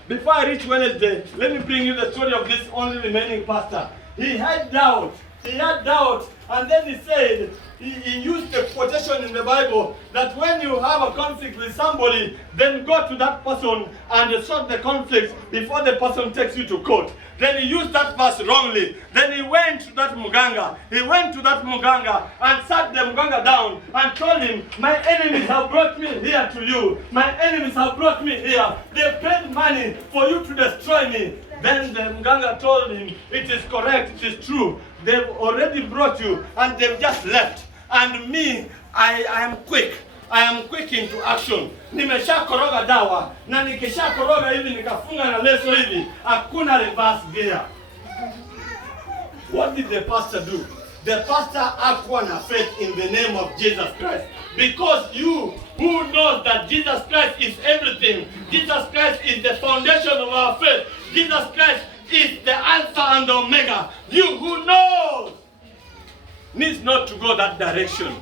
before I reach Wednesday, let me bring you the story of this only remaining pastor. He had doubt, and then he said, he used a quotation in the Bible that when you have a conflict with somebody, then go to that person and sort the conflict before the person takes you to court. Then he used that verse wrongly. Then he went to that Muganga. He went to that Muganga and sat the Muganga down and told him, my enemies have brought me here to you. My enemies have brought me here. They paid money for you to destroy me. Then the Muganga told him, it is correct, it is true. They've already brought you and they've just left. And me, I am quick. I am quick into action. Nimesha koroga dawa na nikisha koroga hivi nikafunga na leso hivi, hakuna reverse gear. What did the pastor do? The pastor hakuwa na faith in the name of Jesus Christ. Because you who knows that Jesus Christ is everything, Jesus Christ is the foundation of our faith, Jesus Christ is the Alpha and the Omega, you who knows needs not to go that direction.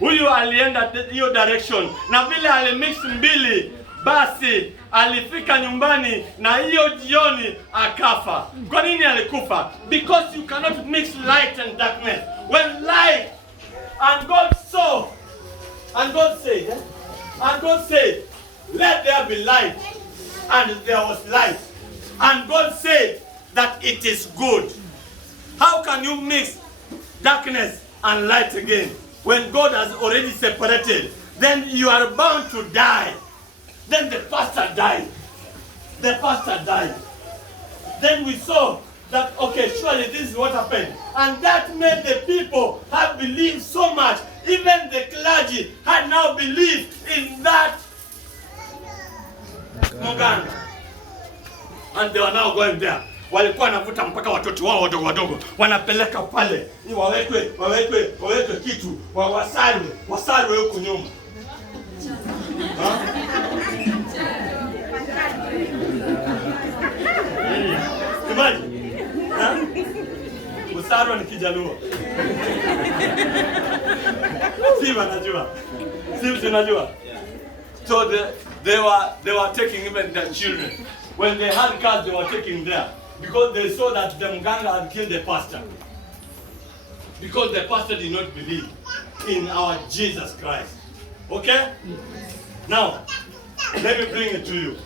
Huyu alienda hiyo direction, na vile alimix mbili, basi alifika nyumbani na hiyo jioni akafa. Kwa nini alikufa? Because you cannot mix light and darkness. When light, and God saw, and God said, let there be light, and there was light. And God said that it is good. How can you mix darkness and light again when God has already separated? Then you are bound to die. Then the pastor died. Then we saw that, okay, surely this is what happened. And that made the people have believed so much. Even the clergy had now believed in that Muganga. And they were now going there. Walikuwa wanavuta mpaka watoto wao wadogo wadogo, wanapeleka pale, wawekwe kitu, wasalwe huko nyuma. Imagine. Usaro ni Kijaluo. Si wanajua. Si unajua. So they were taking even their children. When they had cars, they were taking there. Because they saw that the Muganga had killed the pastor. Because the pastor did not believe in our Jesus Christ. Okay? Now, let me bring it to you.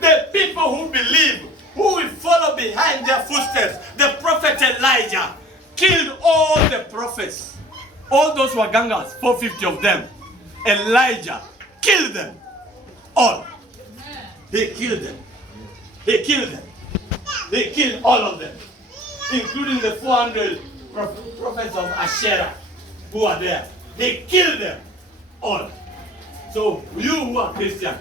The people who believe, who will follow behind their footsteps, the prophet Elijah killed all the prophets. All those Wagangas, 450 of them. Elijah killed them. All. He killed them. He killed all of them, including the 400 prophets of Asherah who are there. He killed them all. So you who are Christian,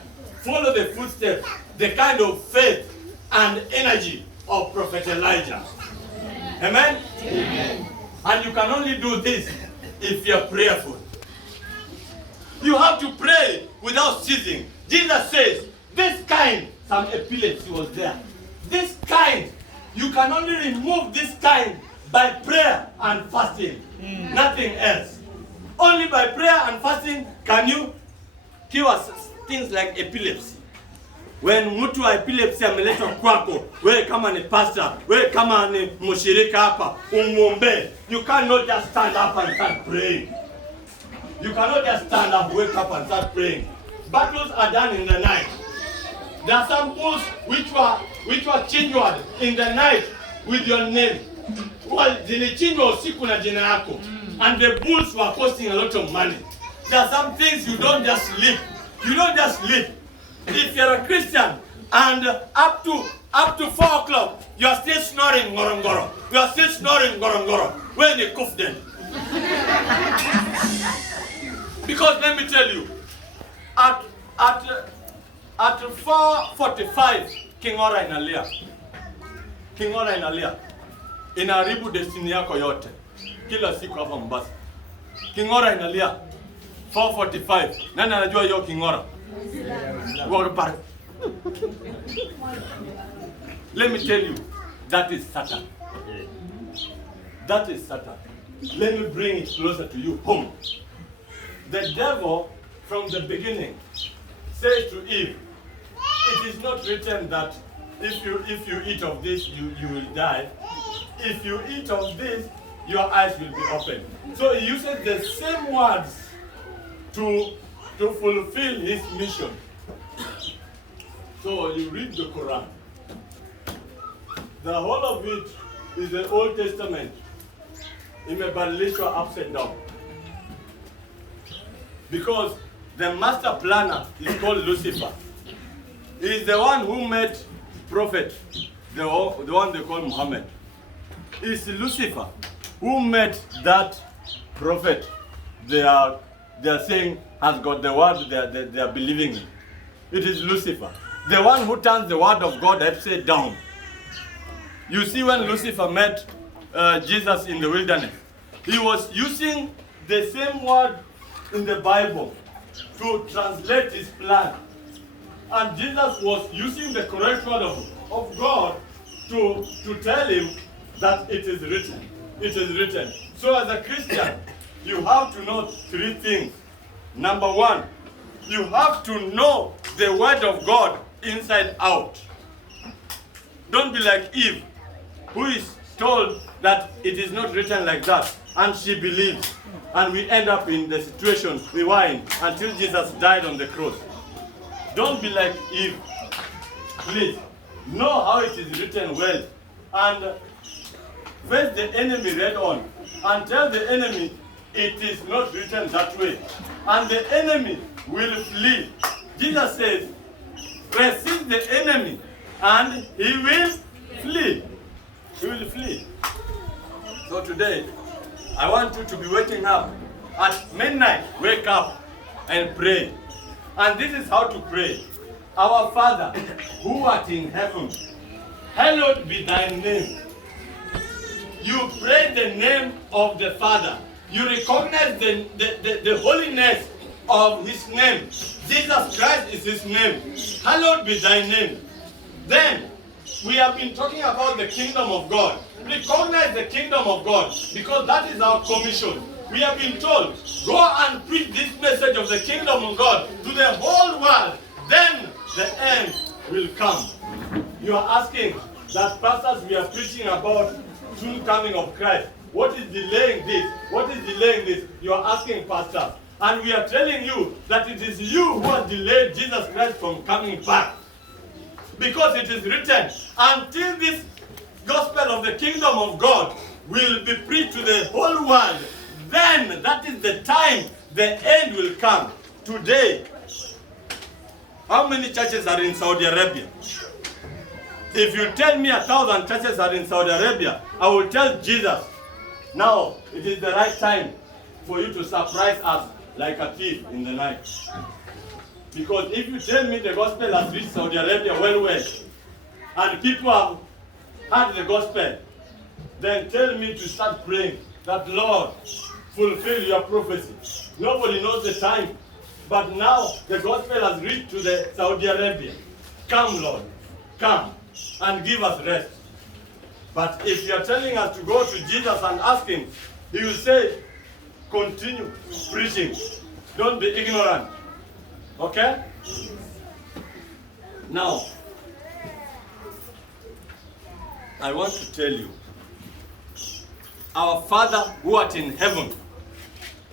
follow the footsteps, the kind of faith and energy of Prophet Elijah. Amen? Amen. And you can only do this if you are prayerful. You have to pray without ceasing. Jesus says, this kind, some epilepsy was there. This kind, you can only remove this kind by prayer and fasting. Nothing else. Only by prayer and fasting can you cure things like epilepsy. When mtu wa epilepsy ameletwa kwako, wewe kama ni pastor, wewe kama ni mshirika hapa, umuombe. You cannot just stand up and start praying. You cannot just stand up, wake up and start praying. Battles are done in the night. There are some bulls which were changed in the night with your name. Zilichinjwa usiku na jina yako. and the bulls were costing a lot of money. There are some things you don't just live. You don't just live. If you're a Christian and up to 4 o'clock, you are still snoring gorongoro. You are still snoring gorongoro. When you cough then. Because let me tell you, at 4:45, King Ora inalia. King Ora inalia. Inaharibu destiny yako yote. Kila siku hapa Mombasa. King Ora inalia. 4:45. Nani anajua hiyo King Ora? Let me tell you, that is Satan. That is Satan. Let me bring it closer to you, home. The devil, from the beginning, says to Eve, it is not written that if you eat of this, you will die. If you eat of this, your eyes will be open. So he uses the same words to fulfill his mission. So you read the Quran. The whole of it is the Old Testament. Imebadilishwa upside down. Because the master planner is called Lucifer. He is the one who made prophet, the one they call Muhammad. It's Lucifer who made that prophet they are saying has got the word they are believing in. It is Lucifer, the one who turns the word of God upside down. You see, when Lucifer met Jesus in the wilderness, he was using the same word in the Bible to translate his plan. And Jesus was using the correct word of God to tell him that it is written. It is written. So as a Christian, you have to know 3 things. Number 1, you have to know the word of God inside out. Don't be like Eve, who is told that it is not written like that, and she believes. And we end up in the situation we were in until Jesus died on the cross. Don't be like Eve. Please, know how it is written well. And face the enemy head on and tell the enemy it is not written that way. And the enemy will flee. Jesus says, resist the enemy and he will flee. He will flee. So today, I want you to be waking up at midnight. Wake up and pray. And this is how to pray. Our Father, who art in heaven, hallowed be thy name. You pray the name of the Father. You recognize the holiness of his name. Jesus Christ is his name. Hallowed be thy name. Then, we have been talking about the kingdom of God. Recognize the kingdom of God, because that is our commission. We have been told, go and preach this message of the kingdom of God to the whole world. Then the end will come. You are asking that, pastors, we are preaching about soon coming of Christ. What is delaying this? What is delaying this? You are asking, pastors. And we are telling you that it is you who has delayed Jesus Christ from coming back. Because it is written, until this gospel of the kingdom of God will be preached to the whole world, then that is the time the end will come. Today, how many churches are in Saudi Arabia? If you tell me 1,000 churches are in Saudi Arabia, I will tell Jesus, now it is the right time for you to surprise us like a thief in the night. Because if you tell me the gospel has reached Saudi Arabia well, and people have heard the gospel, then tell me to start praying that, Lord, fulfill your prophecy. Nobody knows the time, but now the gospel has reached to the Saudi Arabia. Come, Lord, come and give us rest. But if you are telling us to go to Jesus and ask him, he will say, continue preaching. Don't be ignorant. Okay? Now, I want to tell you, our Father who art in heaven,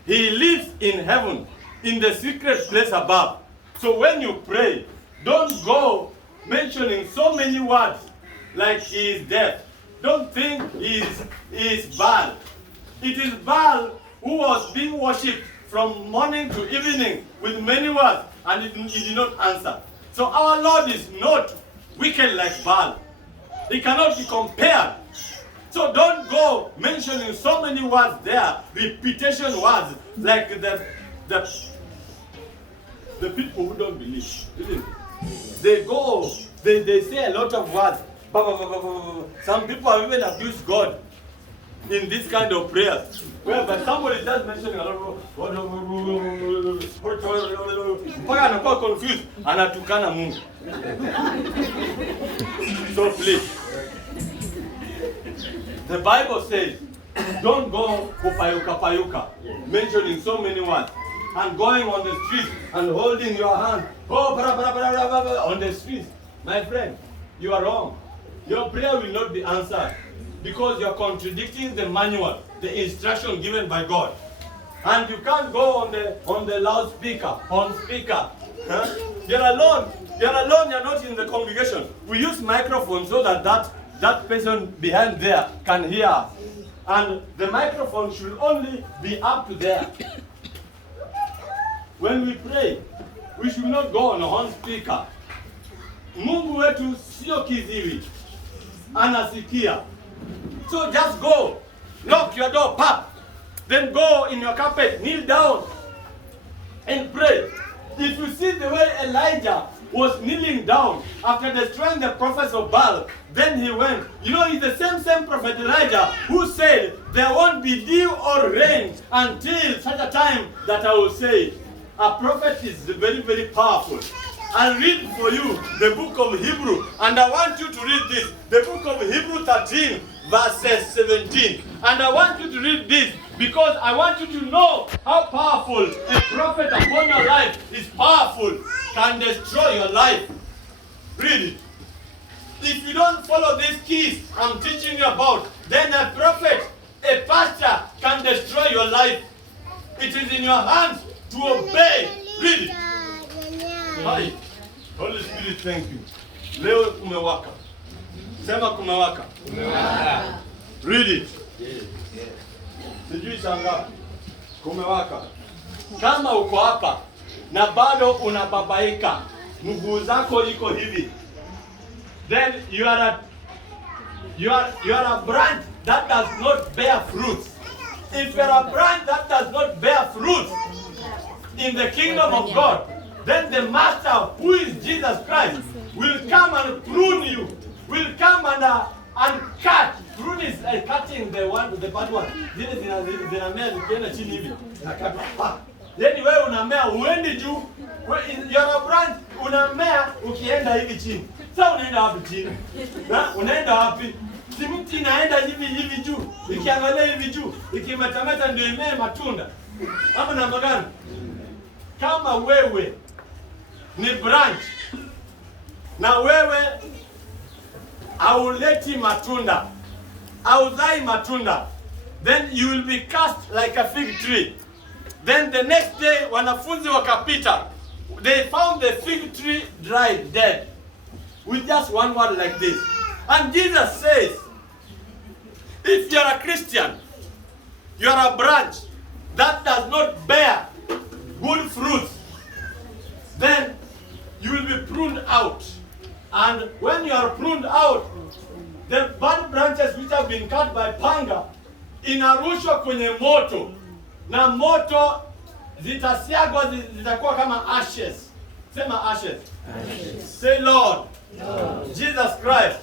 he lives in heaven, in the secret place above. So when you pray, don't go mentioning so many words like he is deaf. Don't think he is Baal. It is Baal who was being worshipped from morning to evening with many words, and he did not answer. So our Lord is not wicked like Baal. He cannot be compared. So don't go mentioning so many words there, repetition words, like the people who don't believe. They go, they say a lot of words. Some people have even abused God in this kind of prayers, whereby somebody just mentioning a lot of mpaka anakuwa confused, anatukana Mungu. So please, the Bible says, don't go kupayuka, mentioning so many words, and going on the street and holding your hand, on the streets. My friend, you are wrong. Your prayer will not be answered because you are contradicting the manual, the instruction given by God. And you can't go on the loudspeaker, on speaker. Huh? You're alone, you're not in the congregation. We use microphones so that person behind there can hear us. And the microphone should only be up to there. When we pray, we should not go on a horn speaker. Mungu wetu sio kiziwi, anasikia. So just go, knock your door, pop, then go in your carpet, kneel down and pray. If you see the way Elijah was kneeling down after destroying the prophets of Baal, then he went. You know, it's the same prophet Elijah who said, there won't be dew or rain until such a time that I will say. A prophet is very, very powerful. I'll read for you the book of Hebrew, and I want you to read this. The book of Hebrew 13, verses 17. And I want you to read this because I want you to know how powerful a prophet upon your life is powerful, can destroy your life. Read it. If you don't follow these keys I'm teaching you about, then a prophet, a pastor can destroy your life. It is in your hands to obey. Read it. Hi. Holy Spirit, thank you. Leo kumewaka. Sema kumewaka. Kumewaka. Read it. Sijui sanga. Kumewaka. Kama uko hapa na bado unababaika, mguu zako iko hivi, then you are a branch that does not bear fruits. If you are a branch that does not bear fruit in the kingdom of God, then the master, who is Jesus Christ, will come and prune you, will come and cut. Prune is like cutting the bad one. Zile zinamea zikienda chini hivi. Nakata. Yaani wewe unamea uendi juu. You are a branch, unamea ukienda hivi chini. Sasa unaenda wapi chini? Unaenda wapi? Si mti inaenda hivi juu. Ikiangalia hivi juu, ikimetameta ndio imee matunda. Ama namna gani? Kama wewe ni branch na wewe hauleti matunda, hauzai matunda, then you will be cast like a fig tree. Then the next day wanafunzi wakapita, they found the fig tree dried, dead, with just one word like this. And Jesus says, if you are a Christian, you are a branch that does not bear good fruits, then you will be pruned out. And when you are pruned out, the bad branches which have been cut by panga inarushwa kwenye moto, na moto zitasiagwa, zitakuwa kama ashes. Sema ashes. Ashes. Say Lord, Jesus Christ,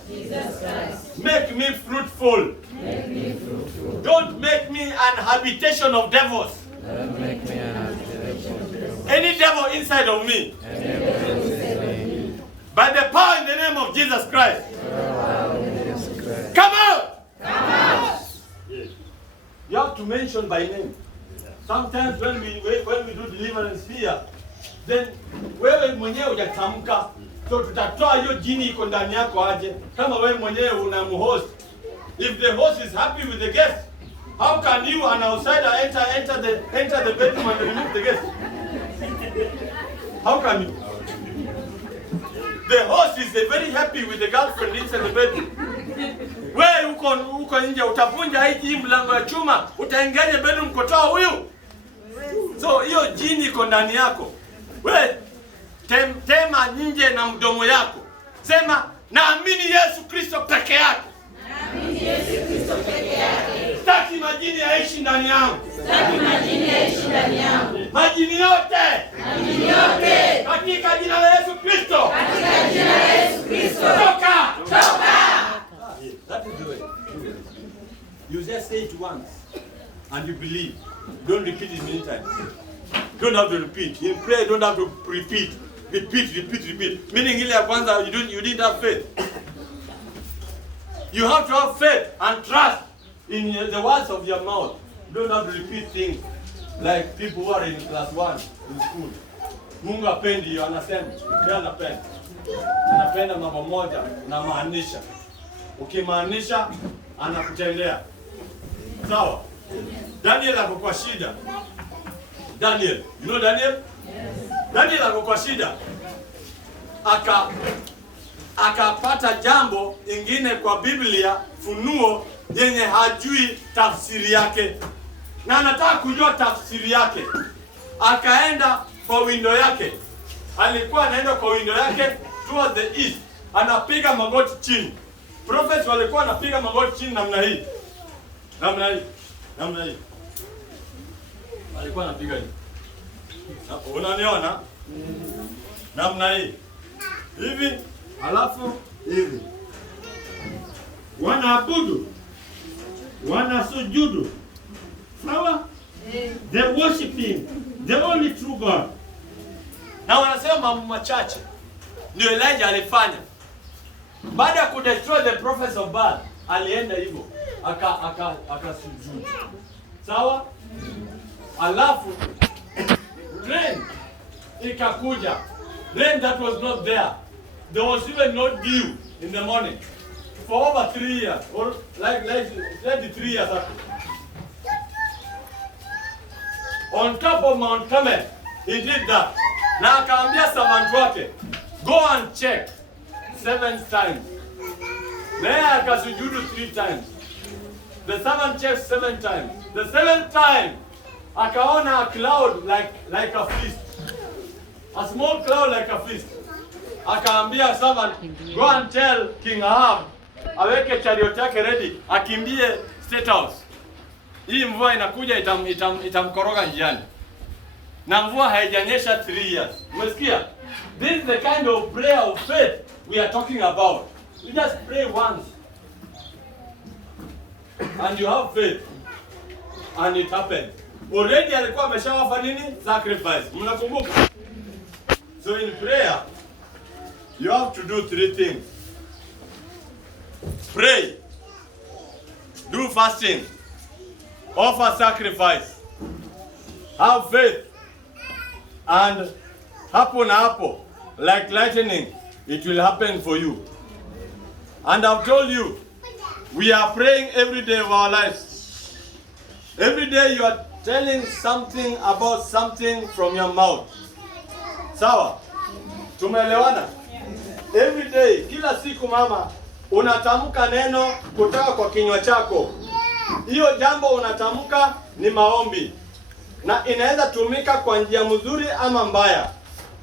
make me fruitful. Make me fruitful. Don't make me an habitation of devils. Don't make me an habitation of devils. Any devil inside of me, by the power in the name of Jesus Christ, come out! Come out! Yes. You have to mention by name. Sometimes when we do deliverance here, then wewe mwenyewe hujatamka, so tutatoa hiyo jini iko ndani yako aje kama wewe mwenyewe unamhost. If the host is happy with the guest, how can you, an outsider, enter the bedroom and remove the guest? How can you? The host is very happy with the girlfriend inside the bedroom. Wewe uko nje utavunja hii mlango ya chuma, utaingiaje bedroom kutoa huyu? So hiyo jini iko ndani yako. Wewe tema nje na mdomo yako. Sema naamini Yesu Kristo peke yake. Naamini Yesu Kristo peke yake. Sitaki majini yaishi ndani yangu. Sitaki majini yaishi ndani yangu. Majini yote. Majini yote. Katika jina la Yesu Kristo. Katika jina la Yesu Kristo. Toka. Toka. That is the way. You just say it once and you believe. Don't repeat it many times. Don't have to repeat. In prayer, you don't have to repeat. Repeat. Meaning ile ya kwanza you didn't have faith. You have to have faith and trust in the words of your mouth. You don't have to repeat things like people who are in class 1 in school. Mungu apendi, anasema, yeye anapenda. Anapenda mambo moja na maanisha. Ukimaanisha anakutendea. Sawa? Daniel ako kwa shida. Daniel, you know Daniel? Yes. Daniel ako kwa shida. Akapata jambo ingine kwa Biblia, funuo yenye hajui tafsiri yake. Na anataka kujua tafsiri yake. Akaenda kwa window yake. Alikuwa anaenda kwa window yake towards the east. Anapiga magoti chini. Prophets walikuwa wanapiga magoti chini namna hii. Namna hii. Alikuwa anapiga hivi. Unaniona? Namna hii. Hivi, alafu hivi. Wanaabudu. Wanasujudu. Sawa? They worshiping the only true God. Na wanasema mambo machache ndio Elijah alifanya. Baada ya kudestroy the prophets of Baal, alienda hivyo. Akasujudu. Sawa? Alafu rain ikakuja. Rain that was not there. There was even no dew in the morning for over 3 years, or like 3 years after. On top of Mount Carmel, he did that. Na akaambia servant wake, go and check 7 times. Naye akasujudu 3 times. The servant checked 7 times. The 7th time, akaona a cloud like a fist. A small cloud like a fist. Akaambia servant, go and tell King Ahab, aweke chariot yake ready, akimbie State House. Hii mvua inakuja itamkoroga njiani. Na mvua haijanyesha 3 years. Umesikia? This is the kind of prayer of faith we are talking about. You just pray once. And you have faith. And it happened. Already alikuwa ameshawafa nini? Sacrifice. Mnakumbuka? So in prayer, you have to do 3 things. Pray. Do fasting. Offer sacrifice. Have faith. And hapo, like lightning, it will happen for you. And I've told you, we are praying every day of our lives. Every day you are telling something about something from your mouth. Sawa? Tumeelewana? Every day, kila siku mama, unatamka neno kutoka kwa kinywa chako. Hiyo jambo unatamka ni maombi. Na inaweza tumika kwa njia mzuri ama mbaya.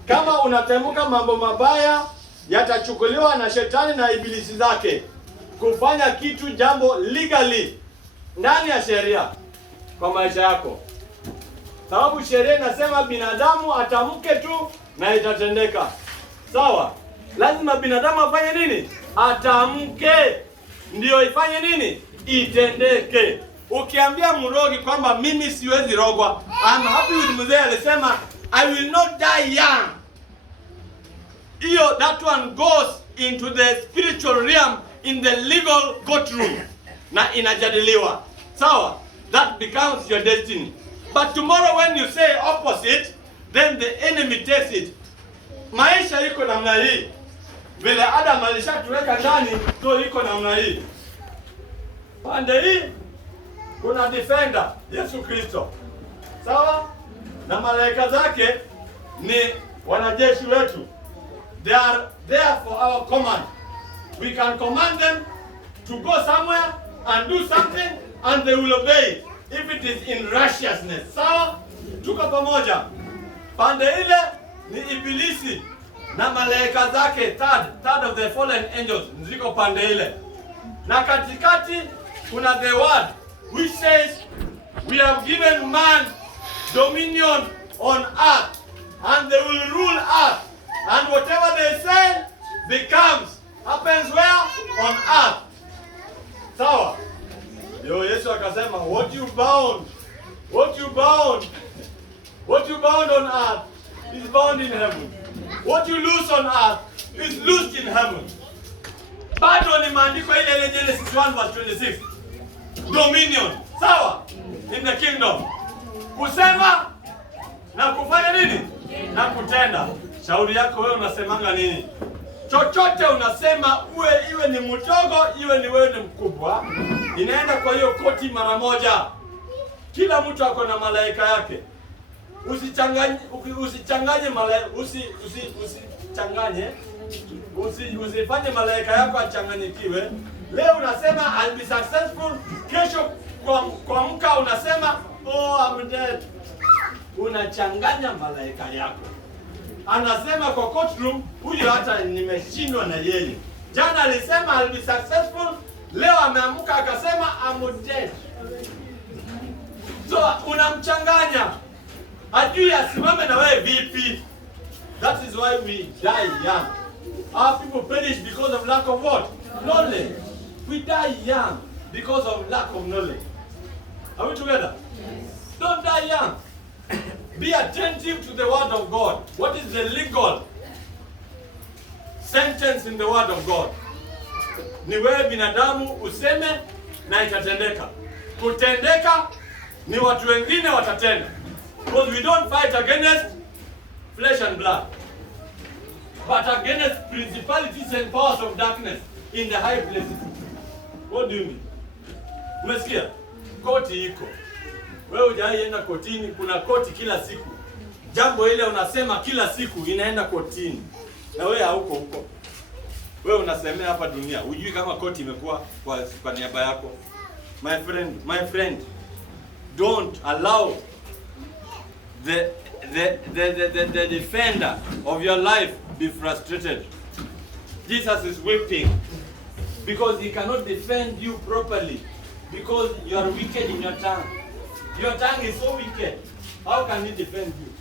Kama unatamka mambo mabaya, yatachukuliwa na shetani na ibilisi zake kufanya kitu jambo legally ndani ya sheria kwa maisha yako. Sababu sheria inasema binadamu atamke tu na itatendeka. Sawa? Lazima binadamu afanye nini? Atamke ndio ifanye nini? Itendeke. Ukiambia mrogi kwamba mimi siwezi rogwa, I'm happy with mzee alisema I will not die young. That one goes into the spiritual realm in the legal courtroom na inajadiliwa. Sawa? That becomes your destiny. But tomorrow when you say opposite, then the enemy takes it. Maisha iko namna hii. Vile Adam alishatuweka ndani, so iko namna hii. Pande hii kuna defender, Yesu Kristo. Sawa? Na malaika zake ni wanajeshi wetu. They are there for our command. We can command them to go somewhere and do something and they will obey if it is in righteousness. Sawa? Tuko pamoja. Pande ile ni Ibilisi na malaika zake, third of the fallen angels ziko pande ile. Na katikati kuna the word which says we have given man dominion on earth and they will rule earth, and whatever they say happens where? On earth. Sawa? Yo, Yesu akasema what you bound on earth is bound in heaven. What you loose on earth is loosed in heaven. Bado ni maandiko ile Genesis 1:26. Dominion. Sawa? In the kingdom. Kusema na kufanya nini? Na kutenda. Shauri yako wewe unasemanga nini? Chochote unasema iwe ni mdogo, iwe ni wewe ni mkubwa, inaenda kwa hiyo koti mara moja. Kila mtu ako na malaika yake. Usifanye malaika yako achanganyikiwe. Leo unasema I'll be successful, kesho kwa mka unasema I'm dead. Unachanganya malaika yako. Anasema kwa courtroom, huyo hata nimeshindwa na yeye. Jana alisema I'll be successful, leo ameamka akasema I'm dead. So unamchanganya. Ajui asimame na wewe vipi. That is why we die young. Our people perish because of lack of what? Knowledge. We die young because of lack of knowledge. Are we together? Yes. Don't die young. Be attentive to the word of God. What is the legal sentence in the word of God? Ni wewe binadamu useme na itatendeka. Kutendeka ni watu wengine watatenda. Because we don't fight against flesh and blood, but against principalities and powers of darkness in the high places. What do you mean? Umesikia? Koti iko. Wewe hujaienda kotini, kuna koti kila siku. Jambo ile unasema kila siku inaenda kotini. Na wewe hauko huko. Wewe unasemea hapa dunia. Hujui kama koti imekuwa kwa niaba yako. My friend, don't allow the defender of your life be frustrated. Jesus is weeping because he cannot defend you properly because you are wicked in your tongue. Your tongue is so wicked. How can he defend you?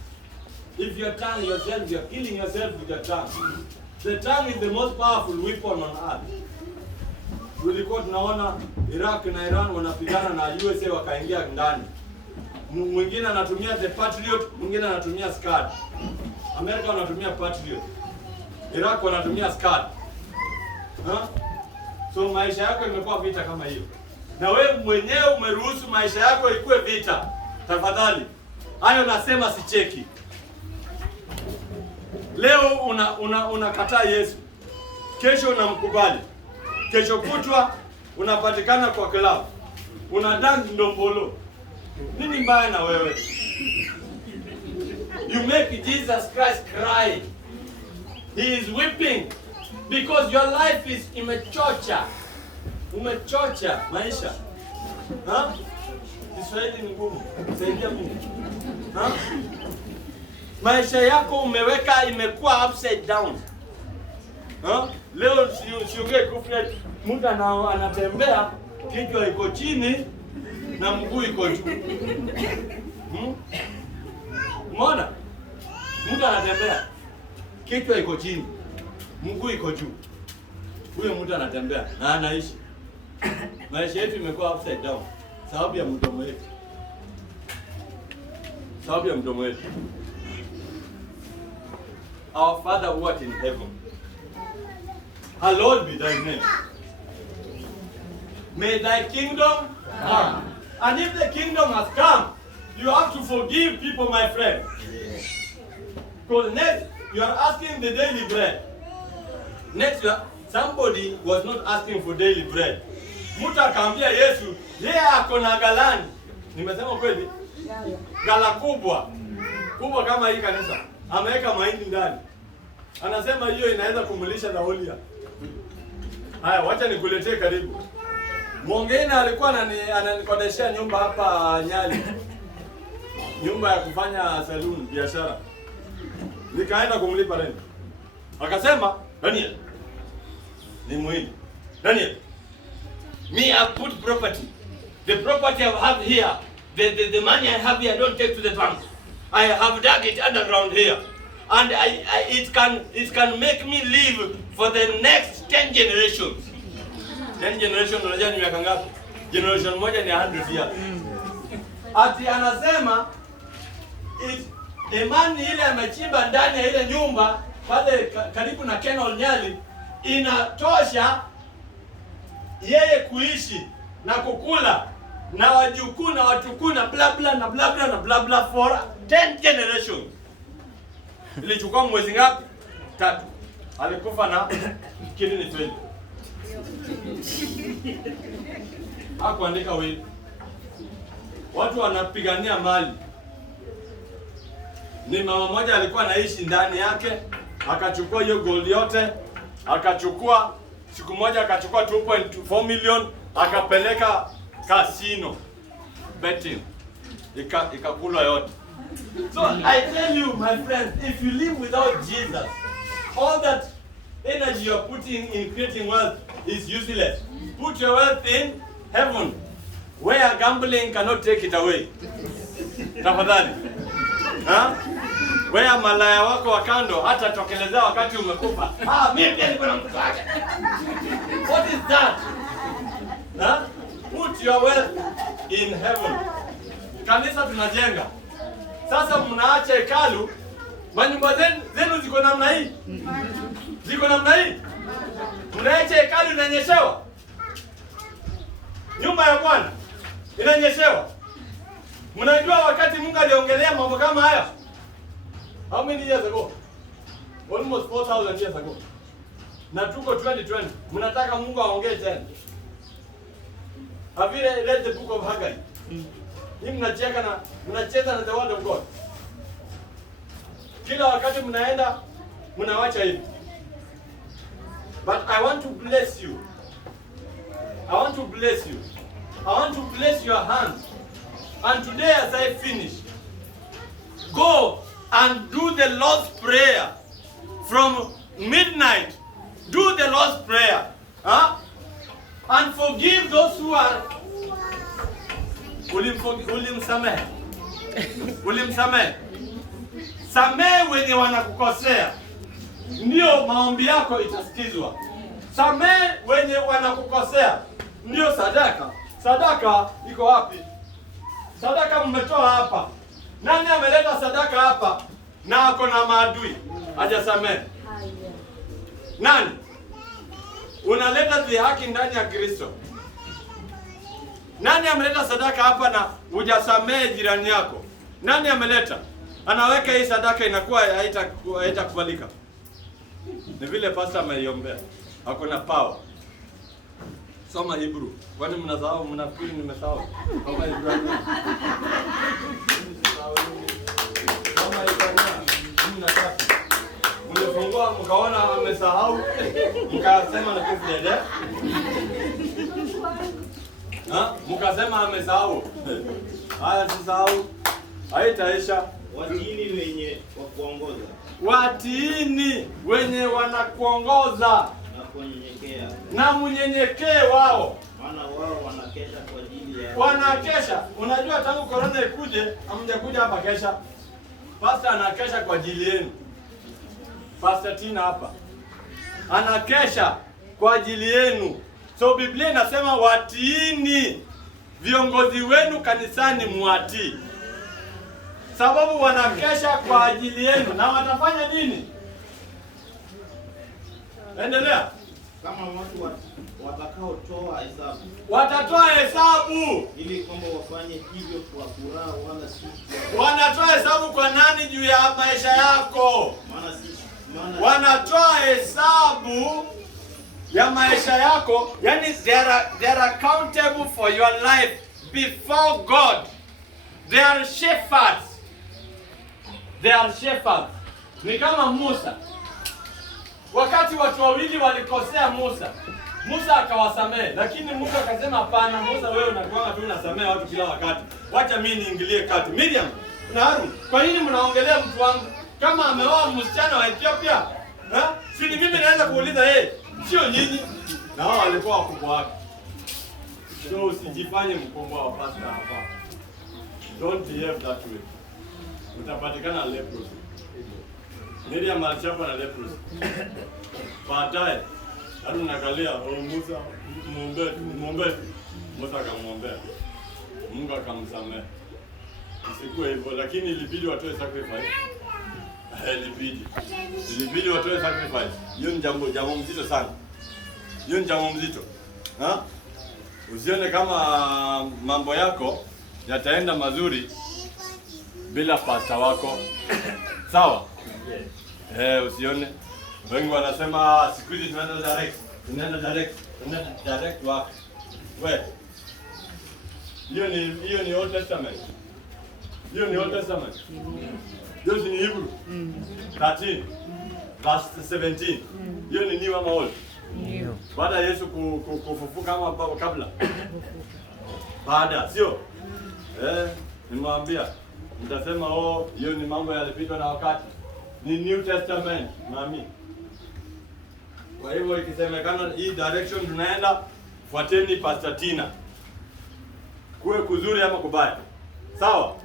If your tongue yourself, you are killing yourself with your tongue. The tongue is the most powerful weapon on earth. Tulikuwa tunaona Iraq na Iran wanapigana na USA wakaingia ndani. Mwingine anatumia the Patriot, mwingine anatumia Scud. Amerika wanatumia Patriot. Iraq wanatumia Scud. So maisha yako imekuwa vita kama hiyo. Na wewe mwenyewe umeruhusu maisha yako ikuwe vita. Tafadhali. Hayo nasema sicheki. Leo unakataa Yesu. Kesho unamkubali. Kesho kutwa unapatikana kwa club. Una dance ndombolo. Nini mbaya na wewe? You make Jesus Christ cry. He is weeping because your life is imechocha. Umechocha maisha. Kiswahili ni ngumu. Saidia Mungu. Maisha yako umeweka imekuwa upside down. Leo siongee kuflet, mtu anatembea kichwa iko chini na mguu iko juu. Umeona? Mtu anatembea kichwa iko chini, mguu iko juu. Huyo mtu anatembea na anaishi. Maisha yetu imekuwa upside down sababu ya mdomo wetu. Sababu ya mdomo wetu. Our Father who art in heaven, hallowed be thy name. May thy kingdom come. And if the kingdom has come, you have to forgive people, my friend. Because next, you are asking the daily bread. Next, somebody was not asking for daily bread. Mtu akaambia Yesu, yeye ako na galani. Nimesema kweli? Gala kubwa. Kubwa kama hii kanisa. Ameweka mahindi ndani. Anasema hiyo inaweza kumulisha na olia. Haya, wacha nikuletee karibu. Mwingine alikuwa ananikodeshea nyumba hapa Nyali. Nyumba ya kufanya saloon biashara. Nikaenda kumlipa rent. Akasema, Daniel, ni muhimu. Daniel, me I put property. The property I have here, the money I have here, I don't take to the bank. I have dug it underground here. And it can make me live for the next 10 generations. 10 generations unajua ni miaka ngapi? Generation moja ni 100 years. Ati anasema imani ile amechimba ndani ya ile nyumba pale karibu na Kenol Nyali inatosha yeye kuishi na kukula na wajukuu na watukuu na bla bla na bla bla na bla bla for 10 generations. Ilichukua mwezi ngapi? 3. Alikufa na kidney failure. Hakuandika wewe. Watu wanapigania mali. Ni mama moja alikuwa anaishi ndani yake, akachukua hiyo gold yote, akachukua siku moja akachukua 2.4 million akapeleka casino betting. Ikakula yote. So I tell you my friends, if you live without Jesus, all that energy you are putting in creating wealth is useless. Put your wealth in heaven, where gambling cannot take it away. Tafadhali. Where malaya wako wa kando hata tokelezea wakati umekufa. Mimi pia niko na mtoto wake. What is that? Put your wealth in heaven. Kanisa tunajenga. Sasa mnaacha hekalu, manyumba zenu ziko namna hii. Ziko namna hii. Mnaacha hekalu inanyeshewa. Nyumba ya Bwana inanyeshewa. Mnajua wakati Mungu aliongelea mambo kama haya? How many years ago? Almost 4,000 years ago. Na tuko 2020. Mnataka Mungu aongee tena. Have you read the book of Haggai? Hii mnacheza na the word of God. Kila wakati mnaenda mnawacha hivi. But I want to bless you. I want to bless you. I want to bless your hands. And today as I finish, go and do the Lord's Prayer from midnight. Do the Lord's Prayer. And forgive those who are... Ulimsamehe. Ulimsamehe. Samehe wenye wanakukosea. Ndio maombi yako itasikizwa. Samehe wenye wanakukosea. Ndio sadaka. Sadaka iko wapi? Sadaka mmetoa hapa. Nani ameleta sadaka hapa na ako na maadui? Hajasamehe. Nani? Unaleta dhihaki ndani ya Kristo. Nani ameleta sadaka hapa na hujasamehe jirani yako? Nani ameleta? Anaweka hii sadaka inakuwa haitakubalika. Ni vile pastor ameiombea. Hakuna power. Soma Hebrew. Kwani mnasahau mnafikiri nimesahau? Soma Hebrew. Soma Hebrew. Mlifungua mkaona amesahau. Mkasema na kufundele. Mkasema amesahau. Haya sisahau. Haitaisha. Watiini wenye wakuongoza. Watiini wenye wanakuongoza. Na kunyenyekea. Na mnyenyekee wao. Maana wao wanakesha kwa ajili ya... Wanakesha. Unajua tangu corona ikuje, hamjakuja hapa kesha. Pastor anakesha kwa ajili yenu. Pastor Tina hapa anakesha kwa ajili yenu. So Biblia inasema watiini viongozi wenu kanisani, mwatii. Sababu wanakesha kwa ajili yenu. Na watafanya nini? Endelea. Kama watu watakaotoa hesabu. Watatoa hesabu. Ili kwamba wafanye hivyo kwa furaha wala si. Wanatoa hesabu kwa nani juu ya maisha yako? Wanatoa hesabu ya maisha yako. Yani they are accountable for your life before God. They are shepherds. They are shepherds. Ni kama Musa. Wakati watu wawili walikosea Musa, Musa akawasamehe, lakini Mungu akasema hapana, Musa wewe unakuwa tu unasamehe watu kila wakati. Wacha mimi niingilie kati. Miriam na Harun, kwa nini mnaongelea mtu wangu kama ameoa msichana wa Ethiopia? Si ni mimi naweza kuuliza yeye, sio nyinyi. Na wao walikuwa wakubwa wake. So usijifanye mkubwa wa pastor hapa. Don't behave that way. Utapatikana leprosy. Miriam alichapa na leprosy. Baadaye hadi unakalia Musa muombe. Musa akamwombea. Mungu akamsamehe. Isikuwe hivyo, lakini ilibidi watoe sacrifice. Ilibidi watoe sacrifice. Hiyo ni jambo mzito sana. Hiyo ni jambo mzito. Usione kama mambo yako yataenda mazuri bila pasta wako. Sawa? Usione. Wengi wanasema siku hizi tunaenda direct work. Wewe. Hiyo ni Old Testament. Hiyo ni Old Testament. Hiyo ni Hebrew. 13 verse 17. Hiyo ni New ama Old? New. Baada ya Yesu kufufuka ama kabla? Baada, sio? Nimwambia mtasema hiyo ni mambo yalipitwa na wakati. Ni New Testament, mami. Kwa hivyo ikisemekana hii direction tunaenda, fuateni Pastor Tina. Kuwe kuzuri ama kubaya. Sawa?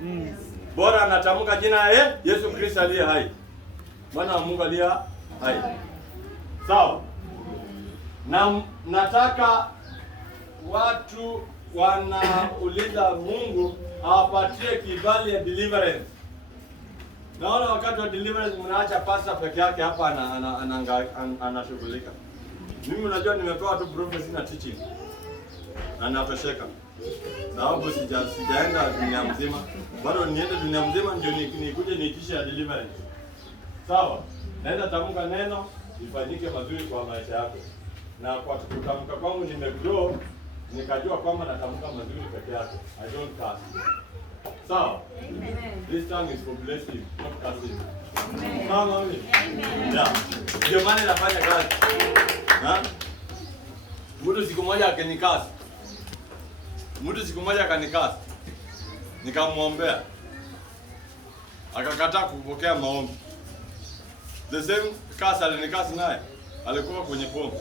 Bora anatamka jina ya Yesu Kristo aliye hai. Bwana wa Mungu aliye hai. Sawa? Na nataka watu wanauliza Mungu awapatie kibali ya deliverance. Naona wakati wa deliverance mnaacha pastor peke yake hapa anashughulika. Mimi unajua nimepewa tu prophecy na teaching. Anatosheka. Sababu sijaenda dunia mzima. Bado niende dunia mzima ndio nikuje niitishe ya deliverance. Sawa? Naenda tamka neno ifanyike mazuri kwa maisha yako. Na kwa kutamka kwangu nimegrow, nikajua kwamba natamka mazuri peke yake. I don't curse. Sawa? Amen. This tongue is for blessing, not cursing. Amen. Mama wewe. Amen. Yeah. Ndio maana nafanya kazi. Mtu siku moja akanikasi. Nikamwombea. Akakataa kupokea maombi. The same kasi alinikasi naye. Alikuwa kwenye pombe.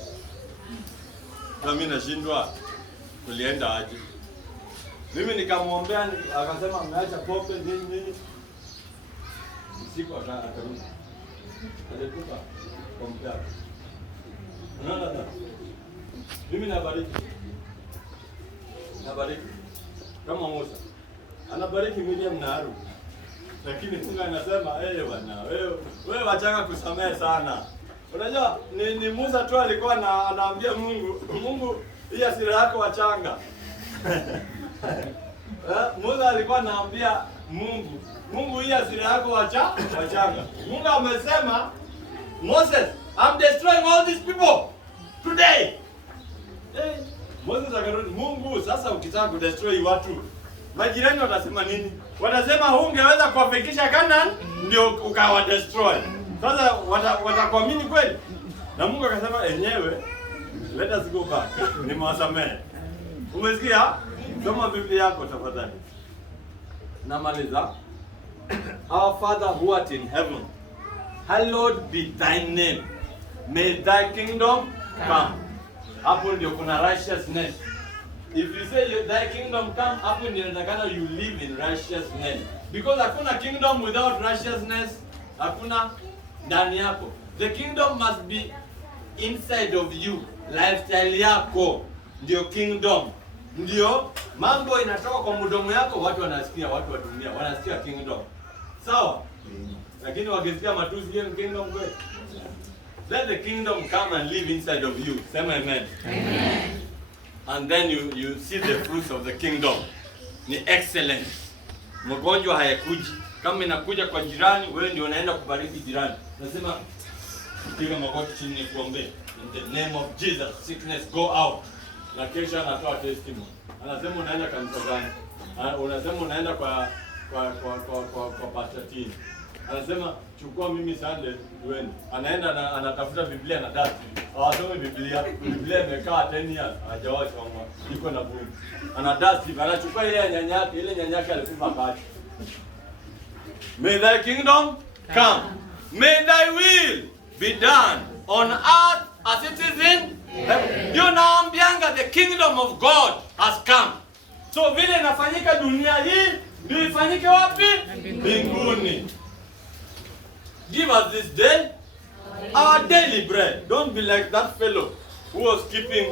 Na mimi nashindwa kulienda aje. Mimi nikamwombea, akasema ameacha pombe nini. Siku akarudi. Alikufa kompia. Unaona? Mimi nabariki. Kama Musa. Anabariki Miriam na Harun. Lakini Mungu anasema, bwana, wewe wachanga kusamehe sana. Unajua ni Musa tu alikuwa anaambia Mungu hii hasira yako wachanga. Musa alikuwa anaambia Mungu hii hasira yako wachanga. Mungu amesema, Moses, I'm destroying all these people today. Moses akarudi, Mungu sasa ukitaka kudestroy watu, majirani watasema nini? Watasema hungeweza kuwafikisha Canaan ndio ukawa destroy. Sasa watakuamini kweli? Na Mungu akasema enyewe, let us go back. Nimewasamehe. Umesikia? Soma Biblia yako tafadhali. Namaliza. Our Father who art in heaven, hallowed be thy name. May thy kingdom come. Hapo ndio kuna righteousness. If you say thy kingdom come, hapo ndio inatakana you live in righteousness. Because hakuna kingdom without righteousness. Hakuna ndani yako. The kingdom must be inside of you. Lifestyle yako ndio kingdom. Ndio mambo inatoka kwa mdomo yako, watu wanasikia, watu wa dunia wanasikia kingdom. Sawa? Lakini wakisikia matusi hiyo kingdom kweli. Let the kingdom come and live inside of you. Say amen. Amen. And then you see the fruits of the kingdom. Ni excellence. Mgonjwa hayakuji. Kama inakuja kwa jirani, wewe ndio unaenda kubariki jirani. Nasema piga magoti chini nikuombee. In the name of Jesus, sickness go out. Na kesha anatoa testimony. Anasema unaenda kanisa gani? Unasema unaenda kwa Pastor Tina. Anasema chukua mimi Sunday uende. Anaenda anatafuta Biblia na dati. Hawasome Biblia. Biblia imekaa 10 years hajawahi soma. Iko na vumbi. Ana dati, anachukua ile nyanyake, alikufa kati. May thy kingdom come. May thy will be done on earth as it is in heaven. You naambianga the kingdom of God has come. So vile inafanyika dunia hii, ndio ifanyike wapi? Mbinguni. Give us this day our daily bread. Don't be like that fellow who was keeping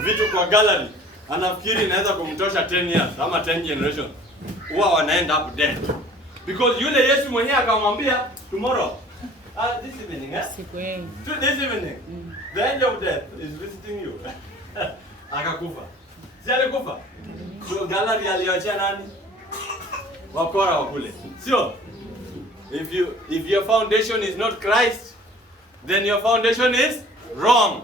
vitu kwa gallery. Anafikiri inaweza kumtosha 10 years ama 10 generations. Huwa wanaenda up dead. Because yule Yesu mwenyewe akamwambia tomorrow, this evening, this evening, the angel of death is visiting you. Akakufa. Si alikufa? So gallery aliachia nani? Wakora wakule. Sio? If your foundation is not Christ, then your foundation is wrong.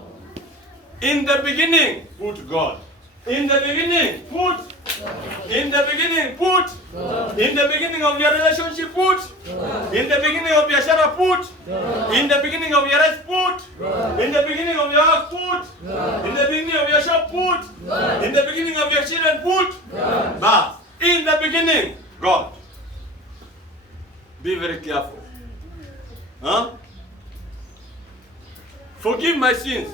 In the beginning, put God. In the beginning, put God. In the beginning, put God. In the beginning of your relationship, put God. In the beginning of your shara, put God. In the beginning of your rest, put God. In the beginning of your work, put God. In the beginning of your shop, put God. In the beginning of your children, put God. But in the beginning, God. Be very careful. Huh? Forgive my sins,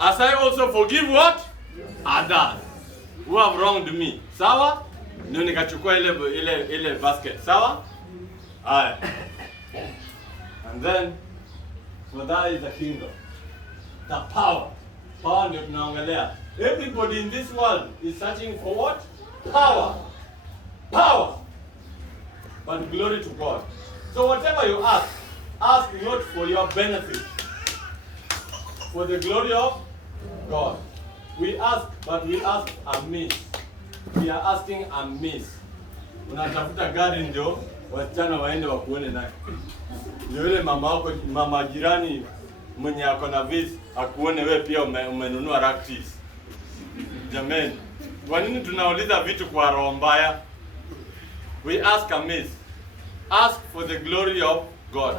as I also forgive what? Others who have wronged me. Sawa? Ndio nikachukua ile basket. Sawa? Aye. And then, for that is the kingdom. The power. Power ndio tunaongelea. Everybody in this world is searching for what? Power. Power. But glory to God. So whatever you ask not for your benefit, for the glory of God. We ask, but we ask amiss. We are asking amiss. Unatafuta gari ndio wasichana waende wakuone naye. Ndio yule mama jirani mwenye ako na visi akuone wewe pia umenunua Ractis. Jamani, kwa nini tunauliza vitu kwa roho mbaya? We ask amiss. Ask for the glory of God.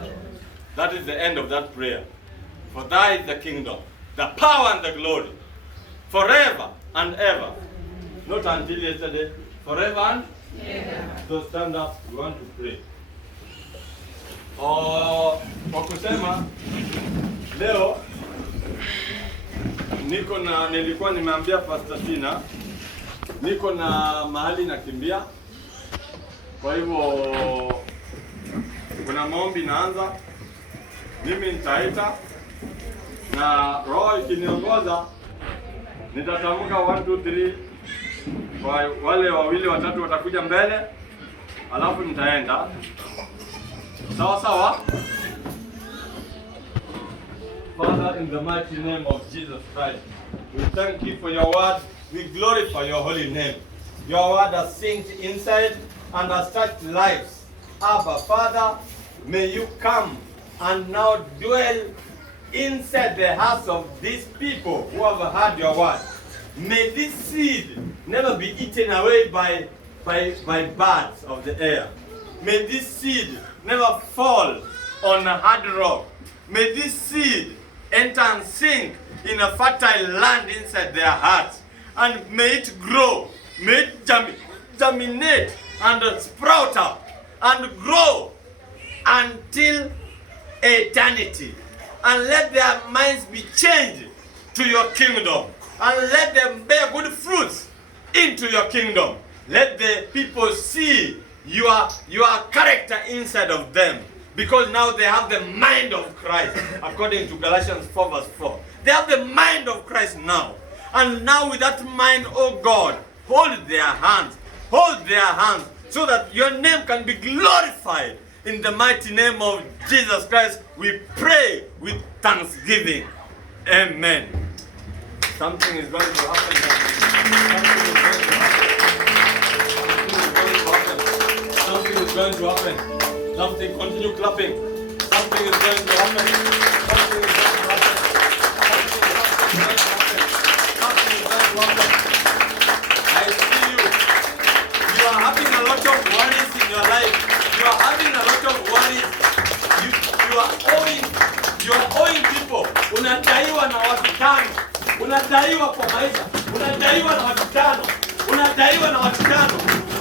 That is the end of that prayer. For thine is the kingdom, the power and the glory, forever and ever. Not until yesterday, forever and ever. So stand up, we want to pray. Kwa kusema leo nilikuwa nimeambia Pastor Tina niko na mahali nakimbia. Kwa hivyo kuna maombi naanza, mimi nitaita na roho ikiniongoza nitatamka 1 2 3. Kwa wale wawili watatu watakuja mbele, alafu nitaenda. Sawa sawa. Father, in the mighty name of Jesus Christ, we thank you for your word. We glorify your holy name. Your word has sinked inside and has touched lives. Abba, Father, may you come and now dwell inside the hearts of these people who have heard your word. May this seed never be eaten away by birds of the air. May this seed never fall on a hard rock. May this seed enter and sink in a fertile land inside their hearts. And may it grow, may it germinate and sprout up and grow until eternity. And let their minds be changed to your kingdom. And let them bear good fruits into your kingdom. Let the people see your character inside of them. Because now they have the mind of Christ, according to Galatians 4 verse 4. They have the mind of Christ now. And now with that mind, oh God, hold their hands, so that your name can be glorified. In the mighty name of Jesus Christ, we pray with thanksgiving. Amen. Something is going to happen now. Something is going to happen. Something, continue clapping. Something is going to happen. Something is going to happen. Something is going to happen. I see you. You are having a lot of worries in your life. You are having a lot of worries. You are owing people. Unadaiwa na watu 5. Unadaiwa kwa maisha. Unadaiwa na watu 5. Unadaiwa na watu 5.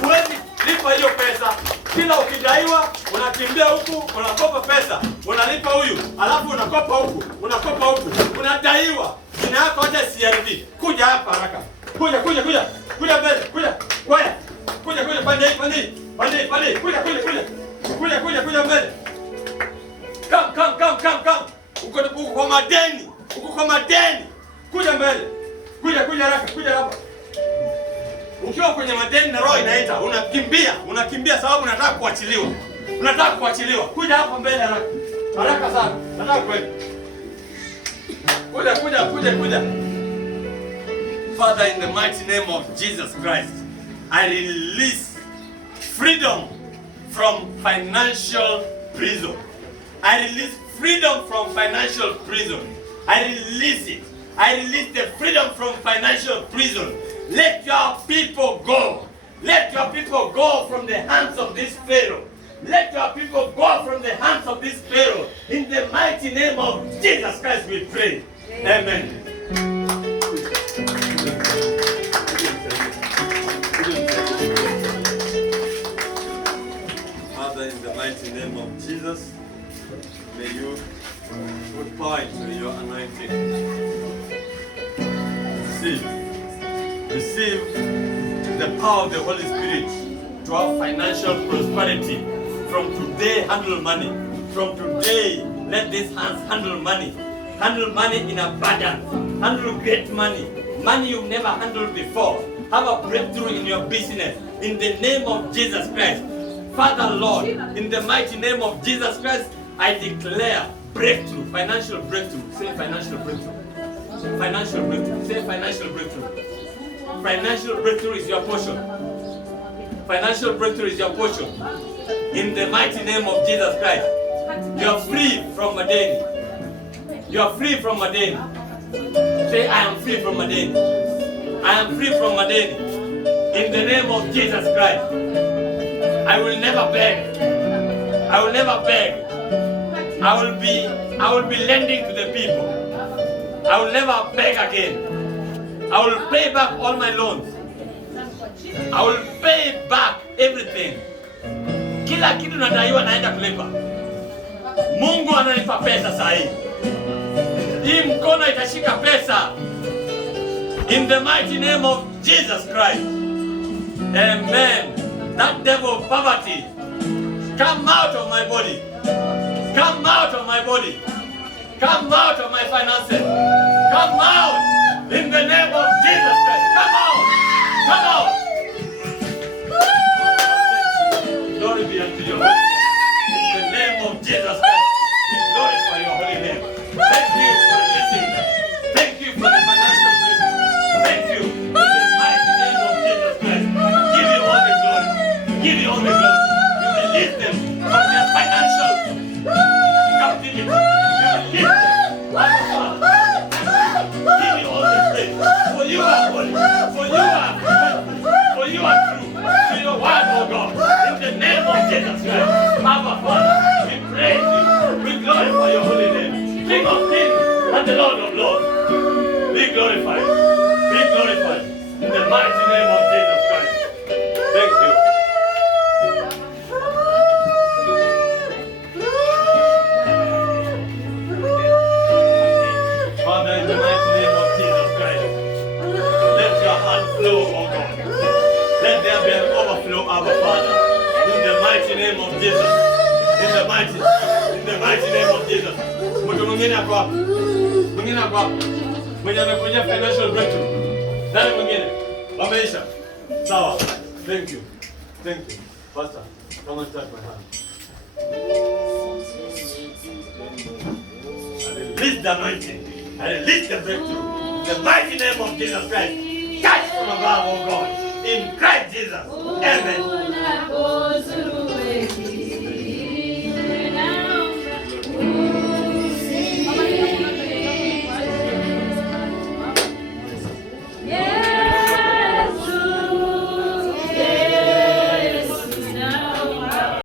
Huwezi lipa hiyo pesa. Kila ukidaiwa unakimbia huku, unakopa pesa, unalipa huyu, alafu unakopa huku, unakopa huku, unadaiwa. Jina yako hata CRD. Kuja hapa haraka. Kuja mbele. Kuja pande hii. Kuja mbele. Come. Uko kwa madeni. Kuja mbele. Kuja haraka. Ukiwa kwenye madeni na roho inaita, unakimbia sababu unataka kuachiliwa. Kuja hapa mbele haraka sana. Nataka kwenda. Kuja. Father, in the mighty name of Jesus Christ, I release freedom from financial prison. I release freedom from financial prison. I release it. I release the freedom from financial prison. Let your people go. Let your people go from the hands of this Pharaoh. Let your people go from the hands of this Pharaoh. In the mighty name of Jesus Christ we pray. Amen. Father, in the mighty name of Jesus, may you put power into your anointing. Receive the power of the Holy Spirit to have financial prosperity. From today, handle money. From today, let these hands handle money. Handle money in abundance. Handle great money. Money you've never handled before. Have a breakthrough in your business. In the name of Jesus Christ. Father, Lord, in the mighty name of Jesus Christ, I declare breakthrough, financial breakthrough. Say financial breakthrough. Financial breakthrough. Say financial breakthrough. Financial breakthrough is your portion. Financial breakthrough is your portion. In the mighty name of Jesus Christ. You are free from madeni. You are free from madeni. Say, I am free from madeni. I am free from madeni. In the name of Jesus Christ. I will never beg. I will never beg. I will be lending to the people. I will never beg again. I will pay back all my loans. I will pay back everything. Kila kitu nadaiwa naenda kulipa. Mungu ananipa pesa saa hii. Hii mkono itashika pesa. In the mighty name of Jesus Christ. Amen. That devil of poverty, come out of my body. Come out of my body. Come out of my finances. Come out. In the name of Jesus Christ. Come out. Come out. Glory be unto your holy name. In the name of Jesus Christ. We glorify your holy name. Thank you for releasing them. Thank you for the financial blessing. Thank you. In the mighty name of Jesus Christ. Give you all the glory. Give you all the glory. You release them from their financial captivity. You release them. Give you all the praise. For you are holy. For you are faithful. For you are true. To your word, O God. In the name of Jesus Christ. Abba Father, we praise you. We glorify your holy name. King of kings and the Lord of lords. Be glorified. Be glorified. In the mighty name of Jesus Christ. Thank you. Father, in the mighty name of Jesus Christ, let your hand flow, O God. Let there be an overflow, Abba Father. In the mighty name of Jesus. In the mighty name of Jesus. Mtu mwingine ako hapa. Mwingine ako hapa. Mwenye amekuja financial breakthrough. Nani mwingine? Wameisha. Sawa. Thank you. Thank you. Pastor, come and touch my hand. I release the anointing. I release the breakthrough. In the mighty name of Jesus Christ. Touch from above, oh God. In Christ Jesus. Amen.